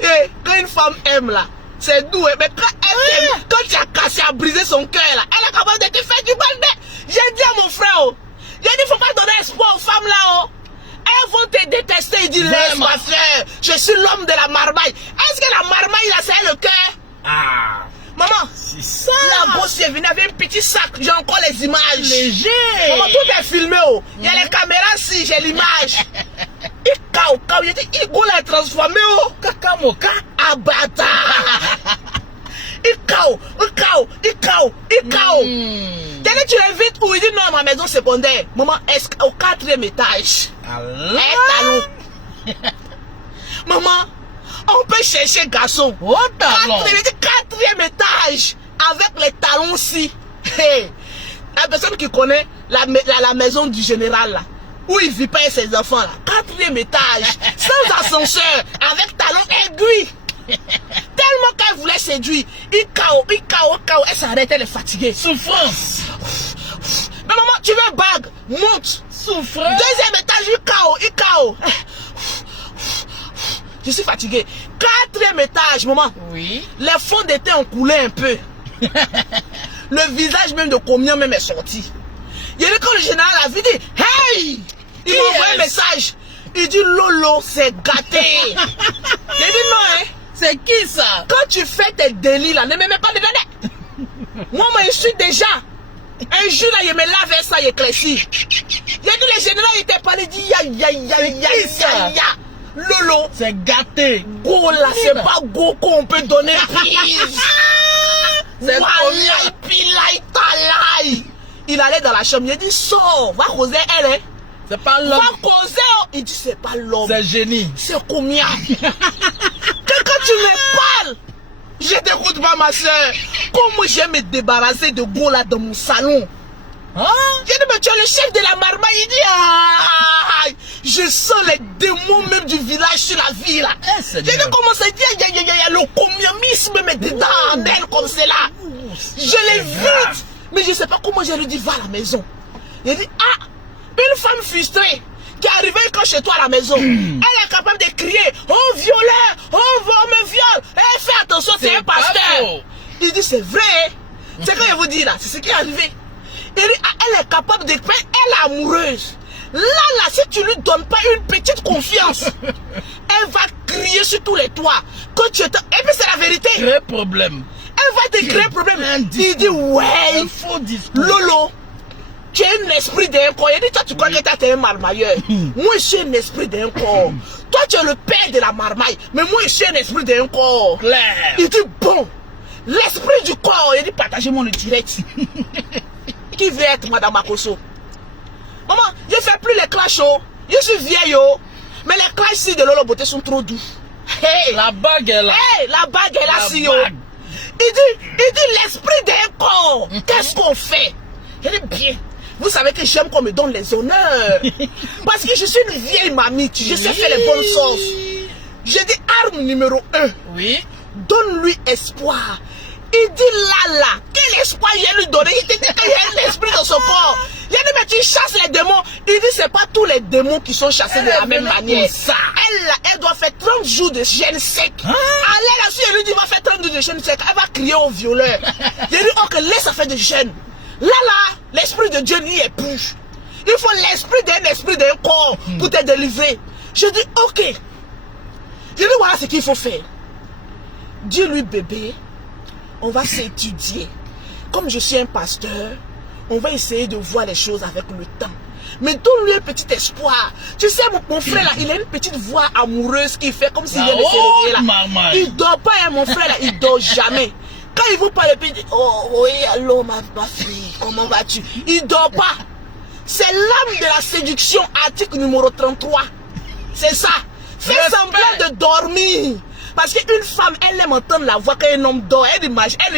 Et quand une femme aime là, c'est doux. Mais quand elle aime, quand tu as cassé, à briser son cœur là, elle est capable de te faire du mal. J'ai dit à mon frère, j'ai dit, faut pas donner espoir aux femmes là. Elles vont te détester. Il dit, laisse-moi faire. Je suis l'homme de la marmaille. Est-ce que la marmaille là, c'est le cœur? Ah. Maman, c'est ça. La bosse est venue avec un petit sac. J'ai encore les images. Léger. Maman, tout est filmé. Il y a les caméras si, j'ai l'image. Il dit, il est transformé. Kakamoka. Abata. il KO. Tu l'invites où il dit non, à ma maison secondaire. Maman, est-ce au 4e étage? Talon. Maman, on peut chercher garçon. Oh, talon. 4e étage. Avec les talons-ci. Hey. La personne qui connaît la maison du général là, où il vit pas avec ses enfants là. 4e étage. Sans ascenseur. Avec talons aiguilles. Tellement qu'elle voulait séduire. Il KO. Elle s'arrête, elle est fatiguée. Souffrance. Mais maman, tu veux bague? Monte. Souffrance. 2e étage, il KO. Je suis fatigué. 4e étage, maman. Oui. Les fonds d'été ont coulé un peu. Le visage même de combien même est sorti. Il y a quand le général a vu, dit hey! Il m'a envoyé un message. Il dit Lolo, c'est gâté. Il dit non, hein. C'est qui ça? Quand tu fais tes délits là, ne me mets pas dedans. Moi, je suis déjà. Un jour là, il me lave ça, il éclaircit. Il a dit le général, il était parlé, il dit ya. Lolo. C'est gâté. Go là, c'est pas go qu'on peut donner. C'est il allait dans la chambre, il a dit sors, va causer elle. Hein. C'est pas l'homme. Va causer. Il dit c'est pas l'homme. C'est génie. C'est combien? Quand tu me parles, je t'écoute pas ma soeur. Comment j'aime me débarrasser de go là dans mon salon? Hein? J'ai dit mais tu es le chef de la marmaille. Il dit ah, je sens les démons même du village sur la vie là. J'ai dit comment ça dit, il y a le communisme mais dedans en elle comme c'est là. Je l'évite. Mais je ne sais pas comment je lui dis va à la maison. Il dit ah, une femme frustrée qui est arrivée quand chez toi à la maison, elle est capable de crier oh violeur, oh on me viole. Eh, fais attention, c'est un pasteur. Il dit c'est vrai. C'est quand je vous dis là, c'est ce qui est arrivé. Il dit ah, elle est capable de elle est amoureuse. Là, si tu lui donnes pas une petite confiance, elle va crier sur tous les toits. Quand tu et puis c'est la vérité. Vrai problème. Elle va te créer un problème. Il dit ouais. Un faux discours. Lolo, tu es un esprit d'un corps. Il dit toi tu crois que tu es un marmailleur. Moi je suis un esprit d'un corps. Toi tu es le père de la marmaille. Mais moi je suis un esprit d'un corps. Claire. Il dit bon, l'esprit du corps. Il dit partagez-moi le direct. Qui veut être Madame Akoso? Maman, je ne fais plus les clashs. Je suis vieille. Mais les clashs ici de Lolo Beauté sont trop doux. Hey, la bague est là. Hey, la bague est là, si. Il dit l'esprit d'un corps. Qu'est-ce qu'on fait? Je dis bien. Vous savez que j'aime qu'on me donne les honneurs. Parce que je suis une vieille mamie. Je sais faire les bonnes choses. J'ai dit arme numéro 1. Oui. Donne-lui espoir. Il dit là, quel espoir il a lui donné? Il te dit qu'il y a un esprit dans son corps. Il a dit mais tu chasses les démons. Il dit c'est pas tous les démons qui sont chassés de la même manière. Elle doit faire 30 jours de jeûne sec. Allez là-dessus, elle lui dit va faire 30 jours de jeûne sec. Elle va crier au violeur. Il dit ok, laisse faire de jeûne. Là, l'esprit de Dieu n'y est plus. Il faut l'esprit d'un corps pour te délivrer. Je dis ok. Je dis voilà ce qu'il faut faire. Dis-lui bébé. On va s'étudier. Comme je suis un pasteur, on va essayer de voir les choses avec le temps. Mais donne-lui un petit espoir. Tu sais, mon frère là, il a une petite voix amoureuse qui fait comme s'il vient de se réveiller là. Il dort pas, hein, mon frère là, il dort jamais. Quand il vous parle, il dit oh oui, allô ma fille, comment vas-tu? Il dort pas. C'est l'âme de la séduction, article numéro 33. C'est ça. Fais semblant de dormir. Parce qu'une femme, elle aime entendre la voix quand un homme dort. Elle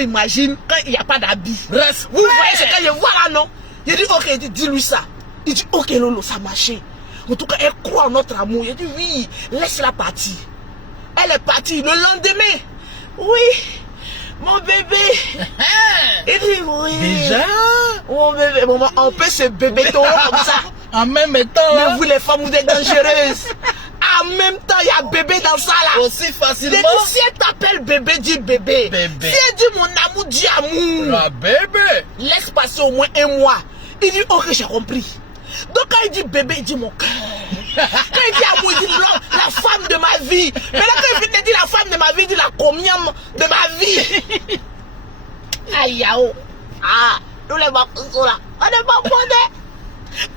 imagine quand il n'y a pas d'habit. Vous voyez, c'est quand je vois là, non? Il dit, ok, dis-lui ça. Il dit, ok, Lolo, ça marche. En tout cas, elle croit en notre amour. Il dit, oui, laisse-la partir. Elle est partie. Le lendemain, oui, mon bébé. Il dit, oui. Déjà? Mon bébé, maman, on peut se bébé comme ça. En même temps, là. Mais vous, les femmes, vous êtes dangereuses. En même temps, il y a bébé dans ça là. Aussi facilement. Si elle t'appelle bébé, dis bébé. Si elle dit mon amour, dis amour. La bébé. Laisse passer au moins un mois. Il dit ok, j'ai compris. Donc quand il dit bébé, il dit mon cœur. Quand il dit amour, il dit la femme de ma vie. Mais là quand il dit la femme de ma vie, il dit la combien de ma vie. Aïe yao. Ah, nous les vacances là. On n'est pas bonnés.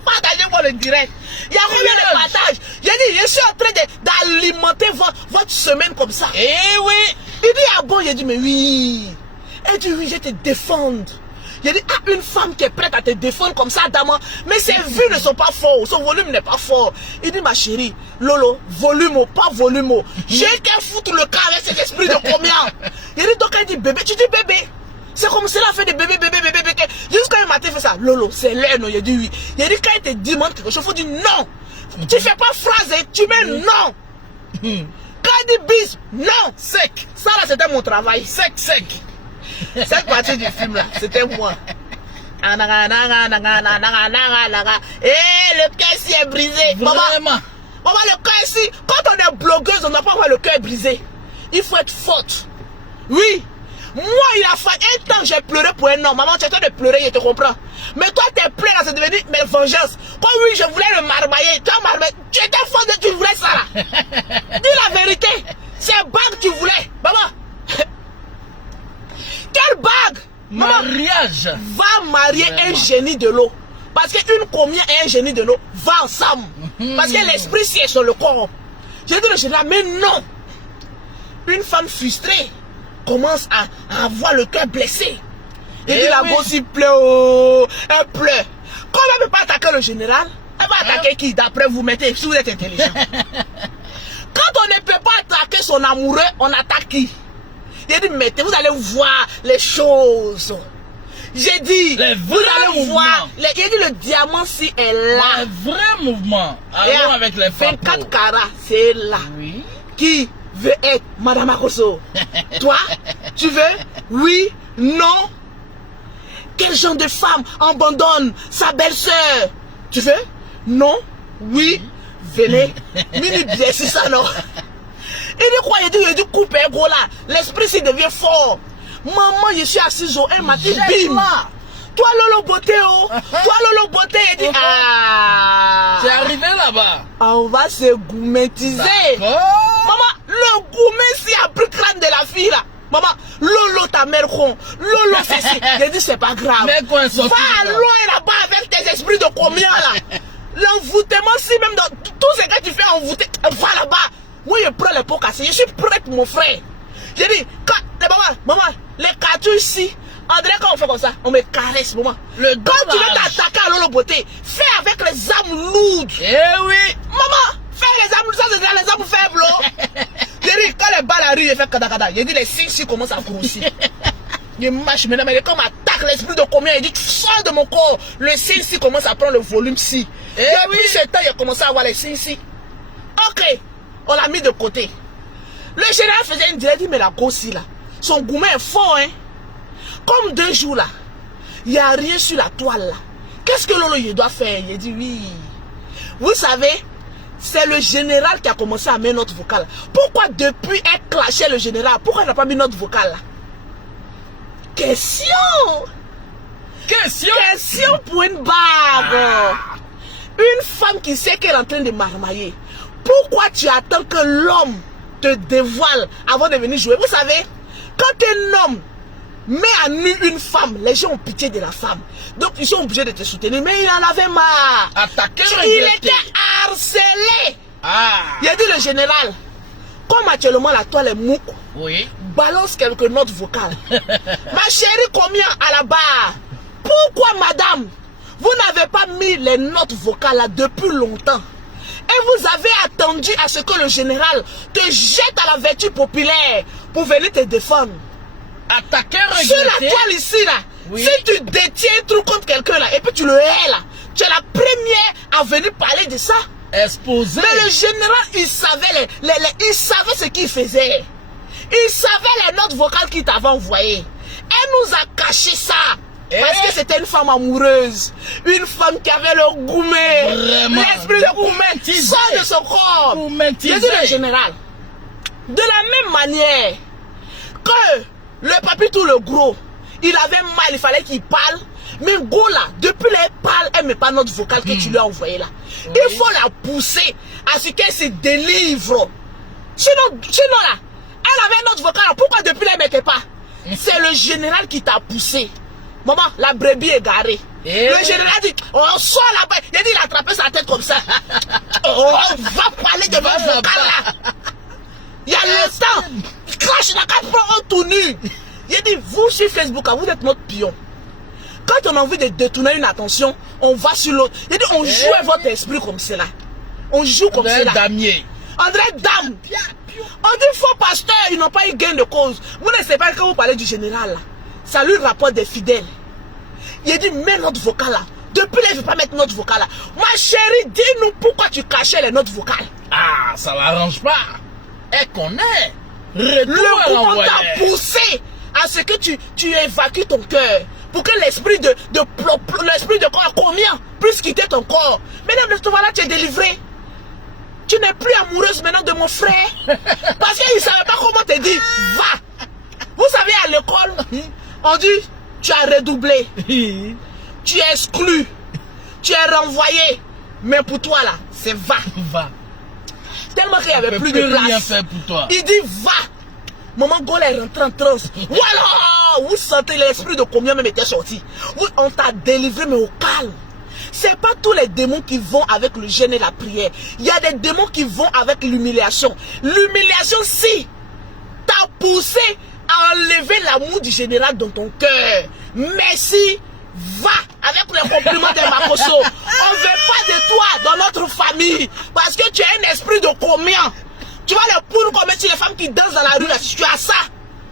Partagez-moi le direct. Il y a combien de partages? J'ai dit, je suis en train d'alimenter votre semaine comme ça. Eh oui. Il dit, ah bon? J'ai dit, mais oui. Elle dit, oui, je te défendre. J'ai dit, ah, une femme qui est prête à te défendre comme ça, dame, mais ses vues ne sont pas fortes, son volume n'est pas fort. Il dit, ma chérie, Lolo, volume, pas volume. J'ai qu'à foutre le cas avec cet esprit de combien? Il dit, donc elle dit, bébé, tu dis bébé. C'est comme cela fait des bébés. Jusqu'à un matin, il fait ça. Lolo, c'est l'air, non? Il dit oui. Il dit, quand il te demande quelque chose, il faut dire non. Tu fais pas phrase, tu mets non. Quand il dit bis, non. Sec. Ça là, c'était mon travail. Sec. Cette partie du film là, c'était moi. Et le cœur ici est brisé. Vraiment. Maman, le cœur ici, quand on est blogueuse, on n'a pas avoir le cœur brisé. Il faut être forte. Oui. Moi, il a fallu un temps, j'ai pleuré pour un homme. Maman, tu es en train de pleurer, je te comprends. Mais toi, tes pleurs, c'est devenu mes vengeances. Quand oui, je voulais le marmailler, tu as marmaillé. Tu étais forte, tu voulais ça là. Dis la vérité. C'est bague que tu voulais. Maman. Quelle bague? Mariage. Maman, va marier un génie de l'eau. Parce qu'une combien et un génie de l'eau va ensemble. Parce que l'esprit siège sur le corps. J'ai dit le général, mais non. Une femme frustrée commence à avoir le cœur blessé. Il dit la gosse, il pleure. Oh, elle pleure. Quand elle ne peut pas attaquer le général, elle va attaquer qui? D'après vous, mettez, si vous êtes intelligent. Quand on ne peut pas attaquer son amoureux, on attaque qui? Il dit, mettez, vous allez voir les choses. J'ai dit, vous allez voir. Il dit, le diamant si est là. Le vrai mouvement. Allons avec les femmes. 24 carats, c'est là. Oui. Qui veut être Madame Akoso? Toi, tu veux? Oui? Non? Quel genre de femme abandonne sa belle-sœur? Tu veux? Non? Oui? Venez. Mini bien, c'est ça, non? Il dit quoi? Il dit coupe un gros là. L'esprit s'y devient fort. Maman, je suis assise au un matin, bim! Toi, Lolo Beauté, oh! Toi, Lolo Beauté, il dit, ah! C'est arrivé là-bas. On va se gourmetiser. Maman, le gourmet s'y a pris le crâne de la fille là. Maman, Lolo ta mère con. Lolo c'est si. J'ai dit, c'est pas grave. Mais quoi, va loin là-bas avec tes esprits de combien là? L'envoûtement, si même dans tout ce que tu fais envoûter, va là-bas. Moi, je prends les pots cassés. Je suis prête, mon frère. J'ai dit, maman, les cartouches ici, André, quand on fait comme ça, on me caresse, maman. Quand tu veux t'attaquer à Lolo Beauté, fais avec les armes lourdes. Eh oui. Maman, fais les armes, ça c'est les armes faibles. J'ai dit, quand les balles arrivent, je fais kada. J'ai dit, les signes commencent à grossir. Je marche maintenant, mais quand on m'attaque l'esprit de combien, il dit, tu sors de mon corps. Le signe commence à prendre le volume si. Et depuis ce temps, il a commencé à avoir les signes si. Ok, on l'a mis de côté. Le général faisait une direct, il dit, mais la grosse là, son gourmet est fort, hein. Comme 2 jours là, il n'y a rien sur la toile là. Qu'est-ce que Lolo il doit faire? Il dit oui. Vous savez, c'est le général qui a commencé à mettre notre vocale. Pourquoi depuis elle clashait le général, pourquoi elle n'a pas mis notre vocale là? Question pour une bague. Une femme qui sait qu'elle est en train de marmailler. Pourquoi tu attends que l'homme te dévoile avant de venir jouer? Vous savez, quand un homme met à nu une femme, les gens ont pitié de la femme. Donc ils sont obligés de te soutenir. Mais il en avait marre. Il était harcelé. Il a dit le général, comme actuellement la toile est mouque, balance quelques notes vocales. Ma chérie, combien à la barre? Pourquoi madame, vous n'avez pas mis les notes vocales là depuis longtemps? Et vous avez attendu à ce que le général te jette à la vertu populaire pour venir te défendre. Sur la toile ici là, si tu détiens un truc contre quelqu'un là, et puis tu le hais là, tu es la première à venir parler de ça. Exposé. Mais le général, il savait, il savait ce qu'il faisait. Il savait les notes vocales qu'il t'avait envoyées. Elle nous a caché ça. Parce que c'était une femme amoureuse. Une femme qui avait le gourmet. L'esprit de gourmet sort de son corps. J'ai dit le général. De la même manière que le papi tout le gros, il avait mal, il fallait qu'il parle. Mais go là, depuis qu'elle parle, elle ne met pas notre vocale que tu lui as envoyé là. Il faut la pousser à ce qu'elle se délivre. Sinon là, elle avait notre vocale là. Pourquoi depuis là, elle ne mettait pas? C'est le général qui t'a poussé. Maman, la brebis est garée. Le général dit, on sort là-bas. Il a dit, il a attrapé sa tête comme ça. On va parler de votre vocal là. Il y a le temps. Crash, il a qu'à prendre un tout nu. Il dit, vous sur Facebook, vous êtes notre pion. Quand on a envie de détourner une attention, on va sur l'autre. Il dit, on joue avec votre esprit comme cela. On joue comme cela. Damier. André Dame. On dit faux pasteur, ils n'ont pas eu gain de cause. Vous ne savez pas quand vous parlez du général là. Ça lui rapporte des fidèles. Il a dit, mets notre vocal là. Depuis là, je ne veux pas mettre notre vocal là. Ma chérie, dis-nous pourquoi tu cachais les notes vocales. Ah, ça l'arrange pas. Elle connaît. Le coupon t'a poussé à ce que tu évacues ton cœur. Pour que l'esprit de corps combien puisse quitter ton corps. Mesdames, de voilà, tu es délivré. Tu n'es plus amoureuse maintenant de mon frère. Parce qu'il ne savait pas comment te dire. Va. Vous savez, à l'école, on dit, tu as redoublé. Tu es exclu. Tu es renvoyé. Mais pour toi, là, c'est va. Va. Tellement qu'il n'y avait plus de place. Rien faire pour toi. Il dit, va. Maman Gaulle est rentrée en transe. Voilà. Vous sentez l'esprit de combien même était sorti. On t'a délivré, mais au calme. C'est pas tous les démons qui vont avec le jeûne et la prière. Il y a des démons qui vont avec l'humiliation. L'humiliation, si t'a poussé à enlever l'amour du général dans ton cœur. Merci, va avec les compliments de Makoso. On ne veut pas de toi dans notre famille. Parce que tu as un esprit de combien. Tu vois les poules comme les femmes qui dansent dans la rue là. Si tu as ça.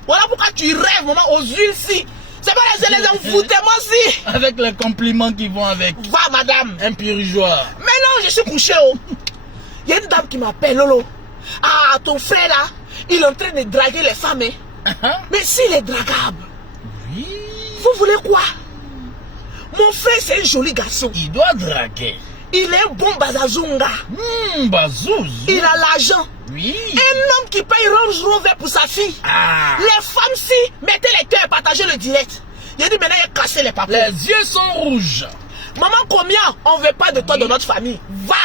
Voilà pourquoi tu rêves, maman, aux huiles si. C'est pas les envoûtements si. Avec les compliments qui vont avec. Va, madame. Un purigeoir. Maintenant, je suis couché. Il y a une dame qui m'appelle, Lolo. Ah, ton frère là, il est en train de draguer les femmes. Hein? Mais s'il est dragable, Oui. vous voulez quoi? Mon frère, c'est un joli garçon. Il doit draguer. Il est un bon bazazunga. Bazouz. Il a l'argent. Oui. Un homme qui paye Range Rover pour sa fille. Ah. Les femmes, si, mettez les cœurs, partagez le direct. Il a dit maintenant, il a cassé les papiers. Les yeux sont rouges. Maman, combien on veut pas de toi dans notre famille? Va.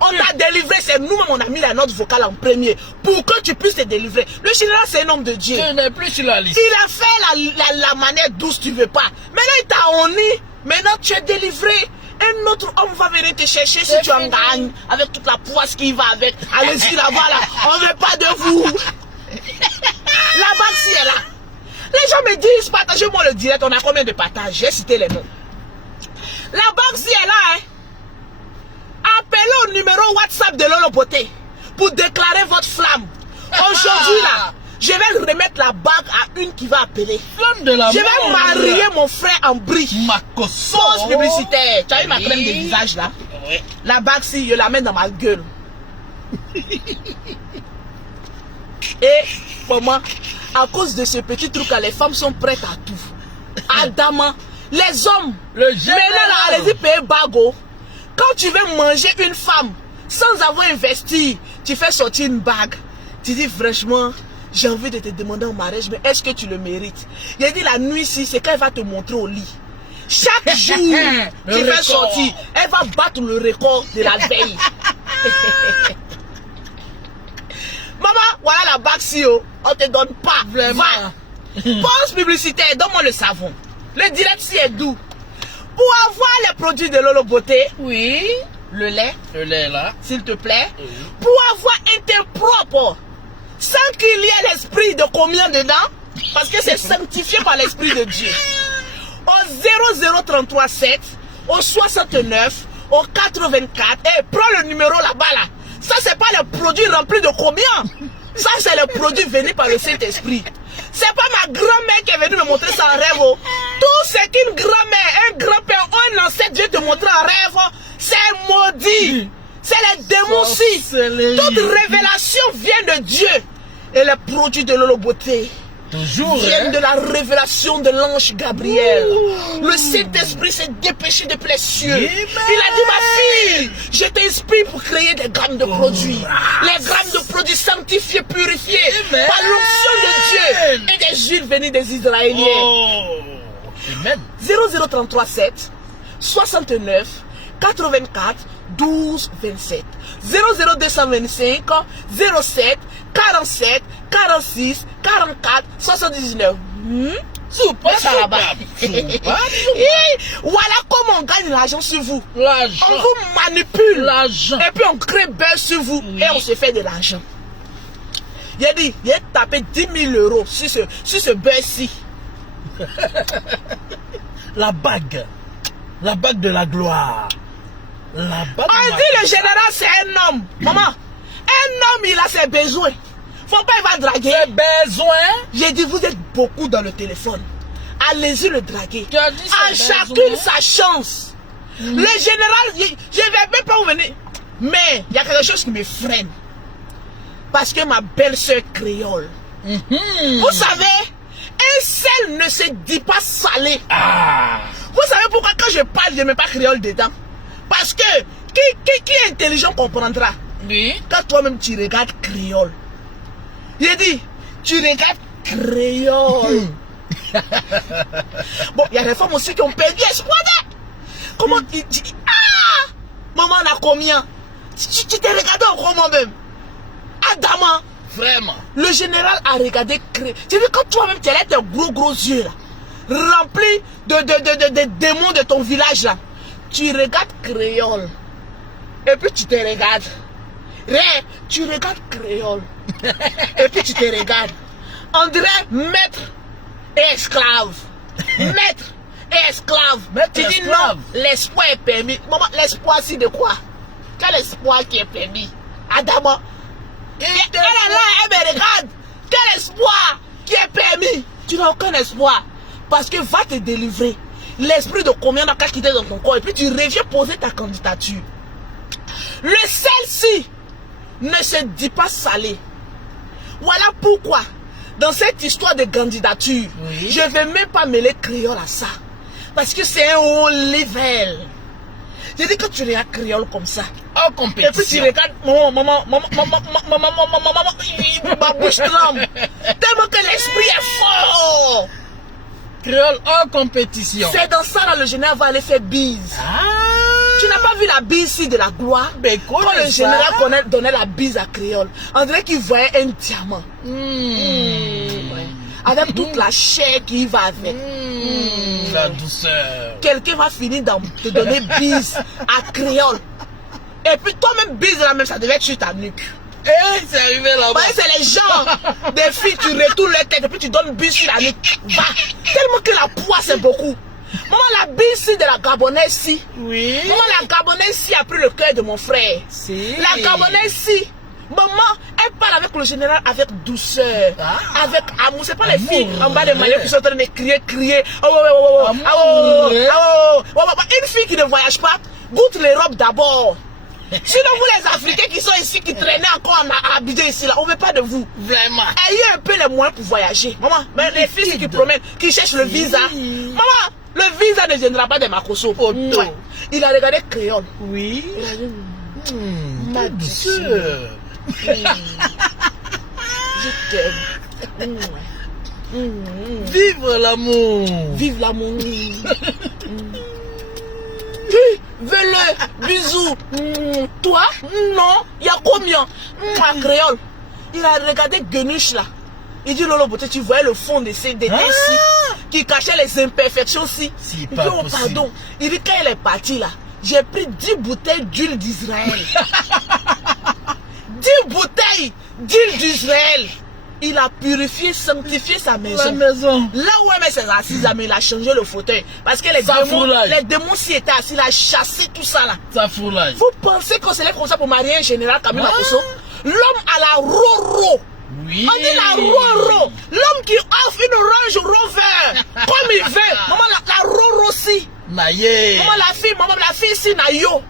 On t'a délivré, c'est nous-mêmes, on a mis la note vocale en premier pour que tu puisses te délivrer. Le général, c'est un homme de Dieu. Tu n'es plus sur la liste. Il a fait la manière douce, tu veux pas. Maintenant, il t'a honni. Maintenant, tu es délivré. Un autre homme va venir te chercher si tu en gagnes. Avec toute la poisse qui va avec. Allez-y là-bas, là. On veut pas de vous. La banque, si elle est là. Les gens me disent, partagez-moi le direct. On a combien de partages? J'ai cité les noms. La banque, si elle est là, hein. Appelez au numéro WhatsApp de Lolo Beauté pour déclarer votre flamme. Aujourd'hui, là, je vais remettre la bague à une qui va appeler. Flamme de la Je vais marier mon frère en brie. Makoso. Fausse publicitaire. Tu as vu ma crème de visage là? Oui. La bague, si je la mets dans ma gueule. Et pour moi, à cause de ce petit truc là, les femmes sont prêtes à tout. Adama, les hommes. Le maintenant là, allez-y payer bago. Quand tu veux manger une femme sans avoir investi, tu fais sortir une bague. Tu dis franchement, j'ai envie de te demander en mariage, mais est-ce que tu le mérites? Il a dit la nuit, si c'est quand elle va te montrer au lit. Chaque jour, tu fais sortir, elle va battre le record de la veille. Maman, voilà la bague si on te donne pas. Vraiment. Va. Pause publicitaire, donne-moi le savon. Le direct si est doux. Pour avoir les produits de Lolo Beauté, Oui. le lait, Là. s'il te plaît, Oui. pour avoir un thé propre, sans qu'il y ait l'esprit de combien dedans, parce que c'est sanctifié par l'esprit de Dieu. Au 00337, au 69, au 84, et prends le numéro là-bas là. Ça c'est pas le produit rempli de combien? Ça c'est le produit venu par le Saint-Esprit. C'est pas ma grand-mère qui est venue me montrer ça en rêve. Tout ce qu'une grand-mère, un grand-père, un ancêtre vient te montrer en rêve, c'est maudit. C'est les démons-ci. Toute révélation vient de Dieu. Et les produits de Lolo Beauté Toujours. viennent de la révélation de l'ange Gabriel. Le Saint-Esprit s'est dépêché depuis les cieux. Il a dit, ma fille, je t'inspire pour créer des gammes de produits. Les gammes de produits sanctifiés, purifiés par l'onction de Dieu et des huiles venues des Israéliens. Oh. Amen. 00337 69 84 12 27 00225 07 47 46 44 79. Super, ça là-bas. Voilà comment on gagne l'argent sur vous. L'argent. On vous manipule. L'argent. Et puis on crée buzz sur vous. Et on se fait de l'argent. Il a dit, il a tapé 10 000 € sur ce buzz-ci. La bague de la gloire. La bague. On dit le général c'est un homme. Maman, un homme il a ses besoins. Faut pas il va draguer. Ses besoins. J'ai dit vous êtes beaucoup dans le téléphone. Allez-y le draguer. Tu as dit à chacune sa chance. Le général, je ne vais même pas vous venir. Mais il y a quelque chose qui me freine. Parce que ma belle-sœur créole. Vous savez, un sel ne se dit pas salé. Vous savez pourquoi quand je parle, je ne mets pas créole dedans? Parce que qui est intelligent comprendra. Oui. Quand toi-même tu regardes créole. J'ai dit, tu regardes créole. Bon, il y a des femmes aussi qui ont perdu espoir. Comment il dit? Ah! Maman, on a combien? Tu t'es regardé au comment même? Adama. Vraiment. Le général a regardé créole. Tu dis quand toi-même tu as tes gros yeux là, remplis de démons de ton village là. Tu regardes créole. Et puis tu te regardes. Tu regardes créole. Et puis tu te regardes. On dirait maître et esclave. Maître et esclave. Tu dis non, l'espoir est permis. Maman, l'espoir c'est de quoi? Quel espoir qui est permis? Adama. Elle est là, elle me regarde. Quel espoir qui est permis? Tu n'as aucun espoir. Parce que va te délivrer. L'esprit de combien n'a qu'à quitter dans ton corps. Et puis tu reviens poser ta candidature. Le sel-ci ne se dit pas salé. Voilà pourquoi, dans cette histoire de candidature, je ne vais même pas mêler créole à ça. Parce que c'est un haut level. J'ai dit que tu regardes créole comme ça. En compétition. Et puis tu regardes, maman, ma bouche tremble. Tellement que l'esprit est fort. Créole en compétition. C'est dans ça que le général va aller faire bise. Tu n'as pas vu la bise ici de la gloire? Mais quand le général donnait la bise à créole, on dirait qu'il voyait un diamant. Ouais. Avec toute la chair qui va avec. La douceur. Quelqu'un va finir de te donner bise à créole. Et puis toi-même bise là même, ça devait être sur ta nuque. C'est arrivé là-bas. C'est les gens, des filles, tu retournes leur tête et puis tu donnes bise sur la nuque. Va. Tellement que la poids c'est beaucoup. Maman, la bise de la Gabonaise si. Oui. Maman, la Gabonaise si a pris le cœur de mon frère. Si. La Gabonaise si. Maman, elle parle avec le général avec douceur, avec amour. C'est pas les filles en bas de manière qui sont en train de crier. Une fille qui ne voyage pas, goûte les robes d'abord. Sinon, vous les Africains qui sont ici, qui traînent encore à Abidjan ici, là, on ne veut pas de vous. Vraiment. Ayez un peu les moyens pour voyager. Maman, les filles qui promènent, qui cherchent le visa. Maman, le visa ne viendra pas de Makosso. Il a regardé créole. Oui. Il a dit, ma douceur. Je t'aime. Vive l'amour. Vive l'amour. Veux-le, bisous. Toi? Non. Il y a combien? Ma créole. Il a regardé Guenuche là. Il dit Lolo Beauté, tu voyais le fond de ces détails ici qui cachait les imperfections si. Si, pas possible. Pardon. Il dit quand elle est partie là, j'ai pris 10 bouteilles d'huile d'Israël. 10 bouteilles d'huile d'Israël. Il a purifié, sanctifié sa maison. La maison. Là où elle met ses assises, mais il a changé le fauteuil. Parce que les démons s'y étaient assis, il a chassé tout ça là. Ça fourrage. Vous pensez qu'on se lève comme ça pour marier un général Camille Makosso? L'homme à la Roro. Oui. On dit la Roro. L'homme qui offre une Range Rover. Comme il veut. Maman, la Roro aussi. Naye. Maman, la fille ici, Nayo.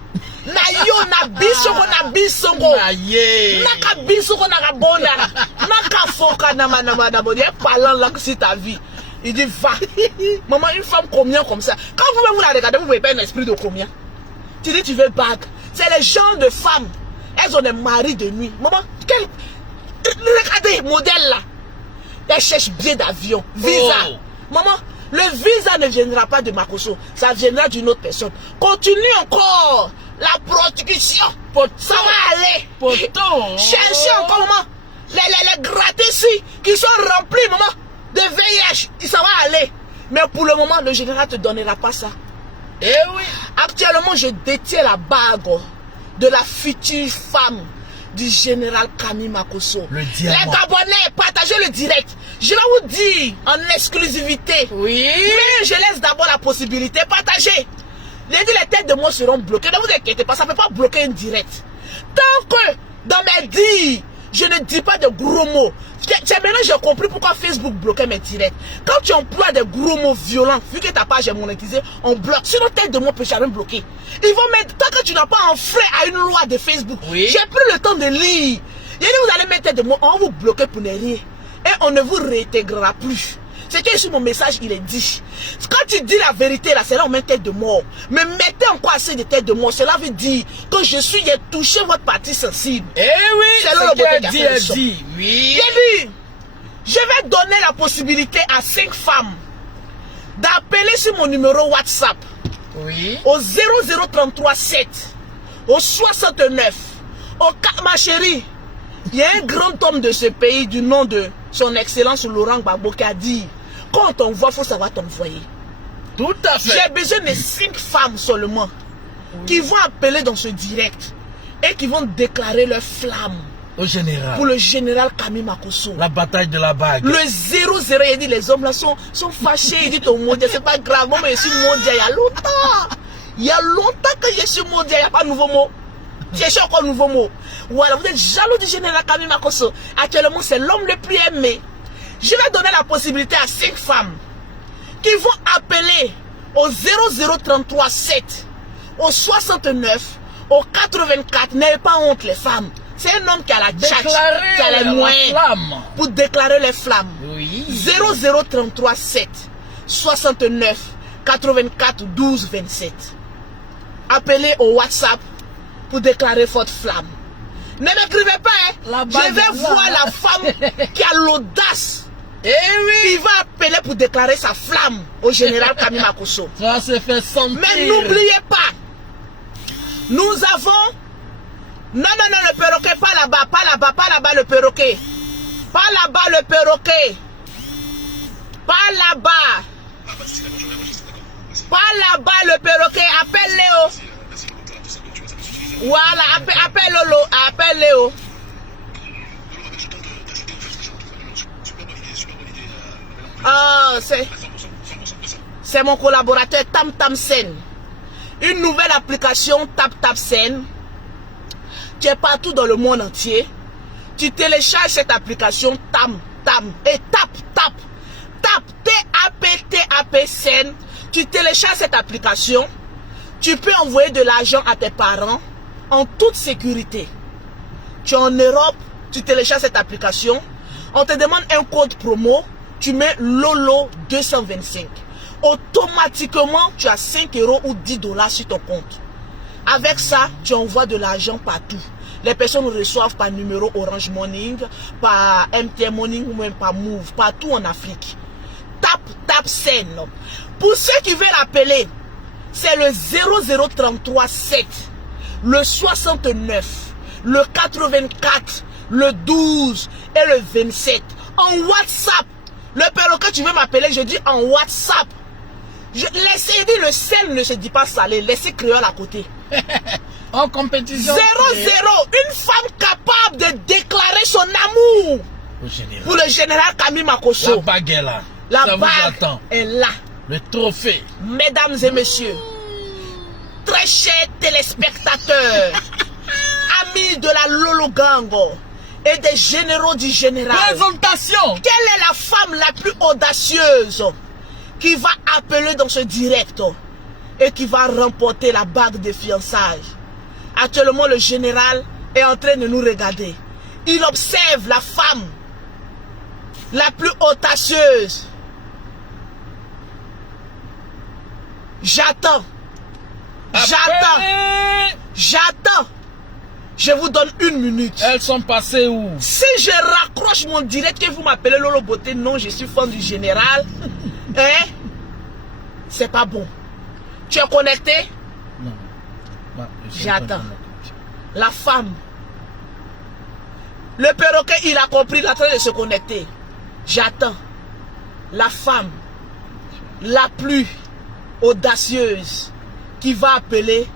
Nayo, na bisoko, na bisoko. Naye. Naka bisoko, naka bona. Naka foka, na il est parlant là que c'est ta vie. Il dit, va. Maman, une femme combien comme ça? Quand vous la regardez, vous ne voyez pas un esprit de combien? Tu dis, tu veux bague. C'est les gens de femmes. Elles ont des maris de nuit. Maman, regardez, modèle là. Elles cherchent billet d'avion, visa. Maman, le visa ne viendra pas de Makosso. Ça viendra d'une autre personne. Continue encore. La prostitution. Ça va aller. Cherchez encore, maman. Les gratis qui sont remplis, maman, de VIH. Ça va aller. Mais pour le moment, le général ne te donnera pas ça. Eh oui. Actuellement, je détiens la bague de la future femme du général Kami Makosso. Le Les diamant. Gabonais, partagez le direct. Je vais vous dire en exclusivité. Oui. Mais je laisse d'abord la possibilité. Partagez. J'ai dit les têtes de mots seront bloquées. Ne vous inquiétez pas, ça ne peut pas bloquer un direct. Tant que dans mes dires, je ne dis pas de gros mots. Maintenant j'ai compris pourquoi Facebook bloquait mes directs. Quand tu emploies des gros mots violents, vu que ta page est monétisée, on bloque. Sinon tête de mots peut jamais bloquer. Ils vont mettre, tant que tu n'as pas enfreint à une loi de Facebook, Oui. j'ai pris le temps de lire. J'ai dit vous allez mettre tête de mots, on va vous bloquer pour ne rien. Et on ne vous réintégrera plus. C'est que sur mon message, il est dit. Quand tu dis la vérité, là, c'est là on met tête de mort. Mais mettez encore assez de tête de mort. Cela veut dire que j'ai touché votre partie sensible. Eh oui, C'est là le qu'elle beauté dit, qui a fait elle le son. dit. Oui. J'ai dit, je vais donner la possibilité à 5 femmes d'appeler sur mon numéro WhatsApp Oui. au 00337, au 69, ma chérie, il y a un grand homme de ce pays du nom de son excellence Laurent Gbagbo qui a dit, quand on t'envoie, il faut savoir t'envoyer. Tout à fait. J'ai besoin de 5 femmes seulement qui vont appeler dans ce direct et qui vont déclarer leur flamme Au général. pour le général Kami Makosso. La bataille de la bague. Le 0-0, il dit les hommes là sont fâchés. Il dit ton maudit, c'est pas grave. Moi, je suis maudit il y a longtemps. Il y a longtemps que je suis maudit, il n'y a pas de nouveau mot. Cherchez encore un nouveau mot. Voilà, vous êtes jaloux du général Kami Makosso. Actuellement, c'est l'homme le plus aimé. Je vais donner la possibilité à 5 femmes qui vont appeler au 00337, au 69, au 84. N'ayez pas honte, les femmes. C'est un homme qui a la tchatch, qui a les la moyens flamme. pour déclarer les flammes. Oui. 00337 69 84 12 27. Appelez au WhatsApp pour déclarer votre flamme. Ne m'écrivez pas, hein. La Je bague vais est là, voir hein. la femme qui a l'audace. Eh oui. Il va appeler pour déclarer sa flamme au général Kami Makosso. Ça se fait sentir. Mais n'oubliez pas, nous avons... Non, le perroquet, pas là-bas, le perroquet. Pas là-bas, le perroquet. Pas là-bas. Pas là-bas, le perroquet. Appelle Léo. Voilà, appelle Lolo. Appelle Léo. Ah, c'est mon collaborateur Tam Tam Sen. Une nouvelle application Tap Sen. Tu es partout dans le monde entier. Tu télécharges cette application Tam et Tap T-A-P-T-A-P Sen. Tu télécharges cette application. Tu peux envoyer de l'argent à tes parents en toute sécurité. Tu es en Europe, tu télécharges cette application. On te demande un code promo. Tu mets Lolo 225. Automatiquement, tu as 5 € ou 10 $ sur ton compte. Avec ça, tu envoies de l'argent partout. Les personnes reçoivent par numéro Orange Money, par MTN Money ou même par Move, partout en Afrique. Tap Sen. Pour ceux qui veulent appeler, c'est le 00337, le 69, le 84, le 12 et le 27. En WhatsApp. Le perroquet, tu veux m'appeler, je dis en WhatsApp. Laissez dire le sel ne se dit pas salé, laissez créole à côté. En compétition. 0-0, une femme capable de déclarer son amour Au général. pour le général Kami Makosso. La bague est là. La Ça vous bague attend. est là. Le trophée. Mesdames et messieurs, très chers téléspectateurs, amis de la Lolo Gang et des généraux du général. Présentation. Quelle est la femme la plus audacieuse qui va appeler dans ce direct et qui va remporter la bague de fiançailles? Actuellement, le général est en train de nous regarder. Il observe la femme la plus audacieuse. J'attends. J'attends. Je vous donne 1 minute. Elles sont passées où? Si je raccroche mon direct que vous m'appelez Lolo Beauté, non, je suis fan du général. Hein? C'est pas bon. Tu es connecté? Non. J'attends. La femme. Le perroquet, il a compris, il est en train de se connecter. J'attends. La femme la plus audacieuse qui va appeler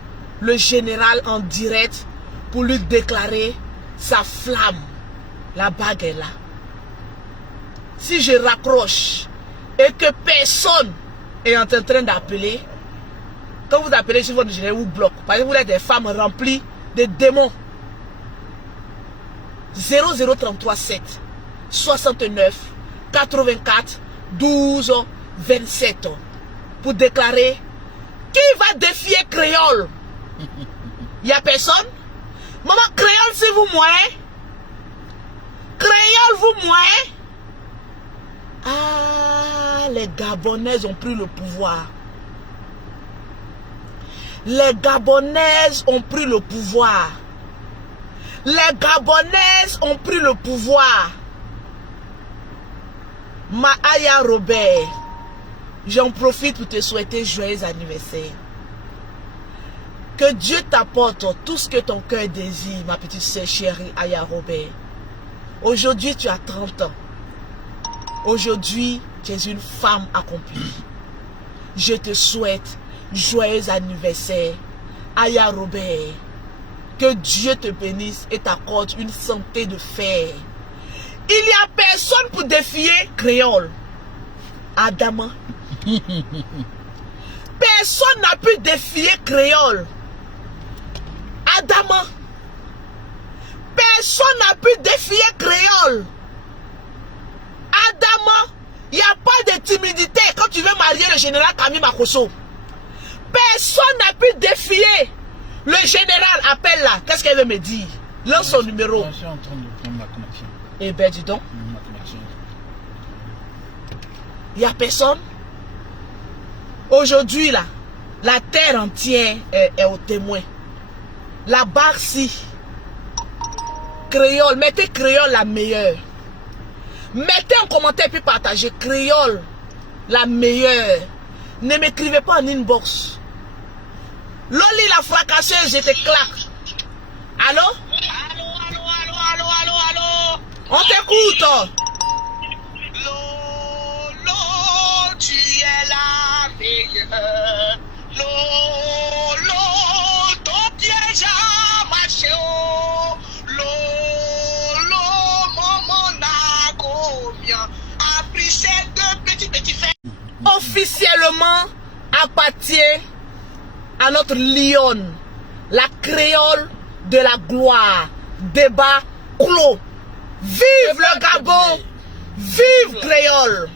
le général en direct pour lui déclarer sa flamme, la bague est là. Si je raccroche et que personne est en train d'appeler, quand vous appelez sur votre général, vous bloque. Parce que vous êtes des femmes remplies de démons. 00337 69 84 12 27 pour déclarer qui va défier créole. Il n'y a personne. Maman, créole, c'est vous moyen. Créole, vous moyen. Ah, les Gabonaises ont pris le pouvoir. Les Gabonaises ont pris le pouvoir. Les Gabonaises ont pris le pouvoir. Maaya Robert, j'en profite pour te souhaiter joyeux anniversaire. Que Dieu t'apporte tout ce que ton cœur désire, ma petite sœur chérie Aya Robert. Aujourd'hui, tu as 30 ans. Aujourd'hui, tu es une femme accomplie. Je te souhaite joyeux anniversaire, Aya Robert. Que Dieu te bénisse et t'accorde une santé de fer. Il n'y a personne pour défier créole. Adama. Personne n'a pu défier créole. Adama. Personne n'a pu défier créole. Adama. Il n'y a pas de timidité quand tu veux marier le général Camille Makosso. Personne n'a pu défier. Le général appelle là. Qu'est-ce qu'elle veut me dire? Lance son numéro. Je suis en train de prendre ma connexion. Eh ben dis donc. Ma connexion. Il n'y a personne. Aujourd'hui là, la terre entière est au témoin. La Barci. Créole. Mettez créole la meilleure. Mettez en commentaire puis partagez. Créole la meilleure. Ne m'écrivez pas en inbox. Loli la fracasseuse, je te claque. Allô? Allô? On t'écoute. Lolo, tu es la meilleure. Lolo, ton piège a marché. Lolo, maman n'a combien a pris ces deux petits faits. Officiellement appartient à notre lionne, la créole de la gloire. Débat clos. Vive le Gabon, vive créole.